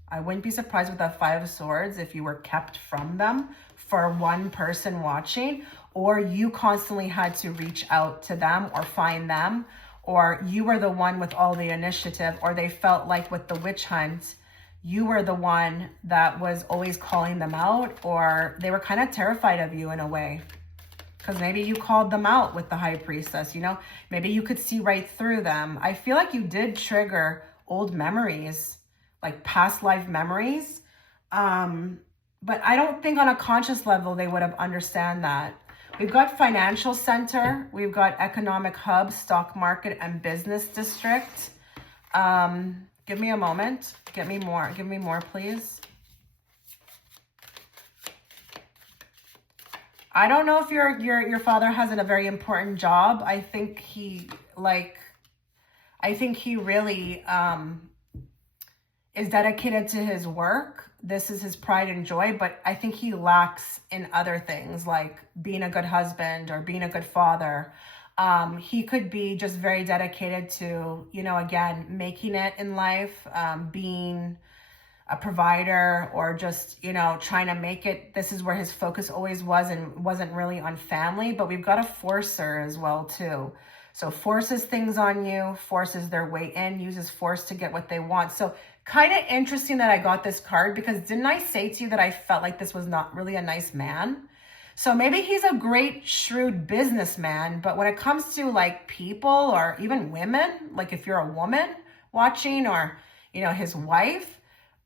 I wouldn't be surprised with that Five of Swords if you were kept from them for one person watching, or you constantly had to reach out to them or find them, or you were the one with all the initiative, or they felt like with the witch hunt, you were the one that was always calling them out, or they were kind of terrified of you in a way. Because maybe you called them out with the high priestess, you know? Maybe you could see right through them. I feel like you did trigger old memories, like past life memories. But I don't think on a conscious level they would have understand that. We've got financial center. We've got economic hub, stock market, and business district. Give me a moment. Give me more, please. I don't know if your father has a very important job. I think he really is dedicated to his work. This is his pride and joy, but I think he lacks in other things like being a good husband or being a good father. He could be just very dedicated to, you know, again, making it in life, being a provider, or just, you know, trying to make it. This is where his focus always was, and wasn't really on family. But we've got a forcer as well too. So forces things on you, forces their way in, uses force to get what they want. So kind of interesting that I got this card, because didn't I say to you that I felt like this was not really a nice man? So maybe he's a great, shrewd businessman, but when it comes to like people or even women, like if you're a woman watching, or, you know, his wife,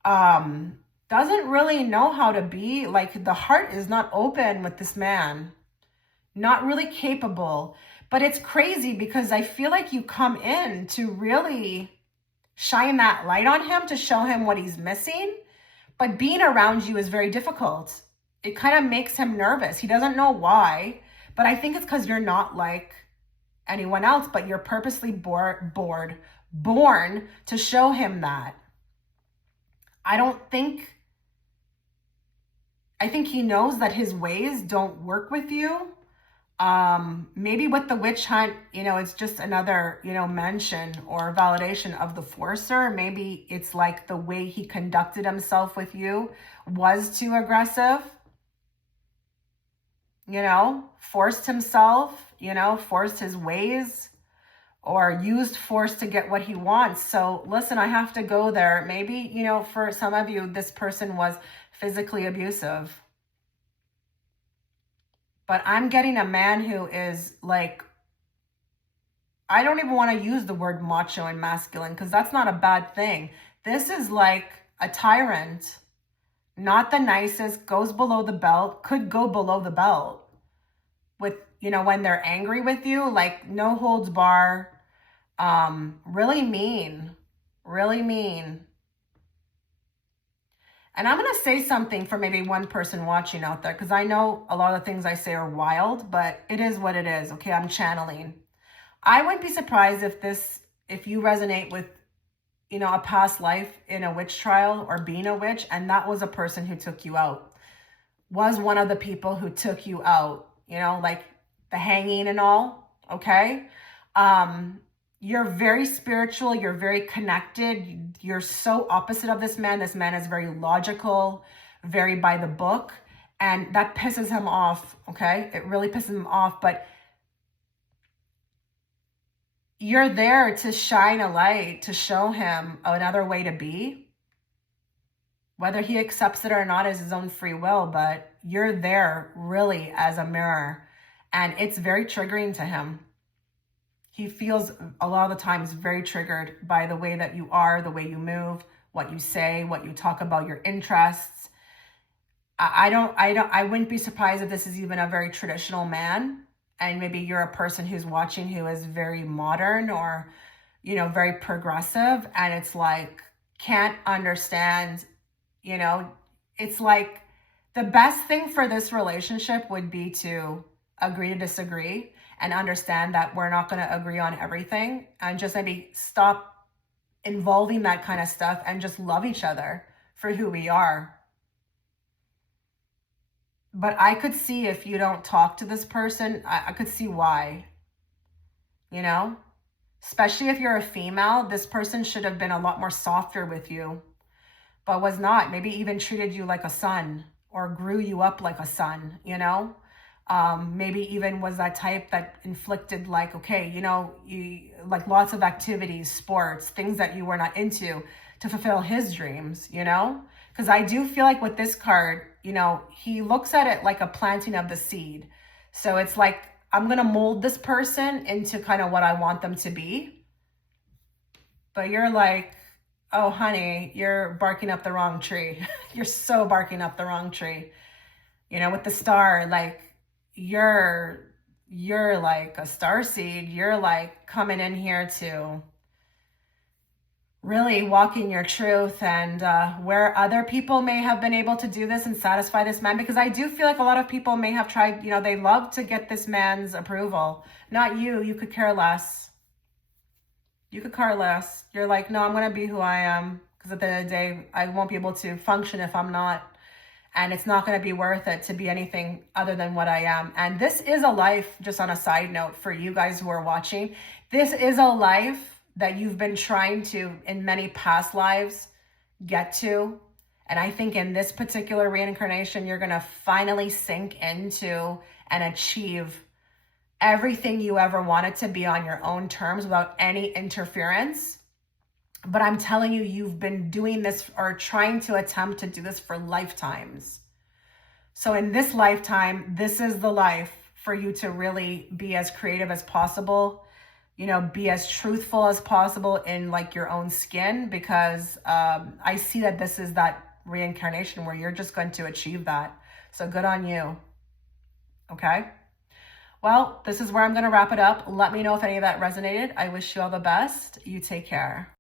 doesn't really know how to be, like the heart is not open with this man, not really capable. But it's crazy because I feel like you come in to really shine that light on him, to show him what he's missing. But being around you is very difficult. It kind of makes him nervous. He doesn't know why, but I think it's because you're not like anyone else, but you're purposely born to show him that. I think he knows that his ways don't work with you. Maybe with the witch hunt, you know, it's just another, you know, mention or validation of the forcer. Maybe it's like the way he conducted himself with you was too aggressive, you know, forced himself, you know, forced his ways, or used force to get what he wants. So listen, I have to go there. Maybe, you know, for some of you, this person was physically abusive. But I'm getting a man who is like, I don't even want to use the word macho and masculine, because that's not a bad thing. This is like a tyrant, not the nicest, goes below the belt, could go below the belt with, you know, when they're angry with you, like no holds bar, really mean, really mean. And I'm going to say something for maybe one person watching out there, because I know a lot of the things I say are wild, but it is what it is. Okay, I'm channeling. I wouldn't be surprised if you resonate with, you know, a past life in a witch trial or being a witch, and that was a person who took you out, was one of the people who took you out, you know, like the hanging and all, okay? You're very spiritual. You're very connected. You're so opposite of this man. This man is very logical, very by the book. And that pisses him off, okay? It really pisses him off. But you're there to shine a light, to show him another way to be. Whether he accepts it or not is his own free will, but you're there really as a mirror. And it's very triggering to him. He feels a lot of the times very triggered by the way that you are, the way you move, what you say, what you talk about, your interests. I wouldn't be surprised if this is even a very traditional man. And maybe you're a person who's watching who is very modern or, very progressive. And it's like, can't understand, it's like the best thing for this relationship would be to agree to disagree and understand that we're not going to agree on everything, and just maybe stop involving that kind of stuff and just love each other for who we are. But I could see if you don't talk to this person, I could see why, especially if you're a female, this person should have been a lot more softer with you, but was not. Maybe even treated you like a son or grew you up like a son, maybe even was that type that inflicted like, okay, you like lots of activities, sports, things that you were not into to fulfill his dreams, because I do feel like with this card, he looks at it like a planting of the seed. So it's like, I'm going to mold this person into kind of what I want them to be. But you're like, oh, honey, you're barking up the wrong tree. You're so barking up the wrong tree. With the star, like, you're like a starseed. You're like coming in here to really walk in your truth, and where other people may have been able to do this and satisfy this man, because I do feel like a lot of people may have tried, they love to get this man's approval. Not you. You could care less. You could care less. You're like, no, I'm going to be who I am, because at the end of the day, I won't be able to function if I'm not. And it's not going to be worth it to be anything other than what I am. And this is a life, just on a side note for you guys who are watching, this is a life that you've been trying to, in many past lives, get to. And I think in this particular reincarnation, you're going to finally sink into and achieve everything you ever wanted to be on your own terms without any interference. But I'm telling you, you've been doing this or trying to attempt to do this for lifetimes. So in this lifetime, this is the life for you to really be as creative as possible, be as truthful as possible in like your own skin, because I see that this is that reincarnation where you're just going to achieve that. So good on you. Okay. Well, this is where I'm going to wrap it up. Let me know if any of that resonated. I wish you all the best. You take care.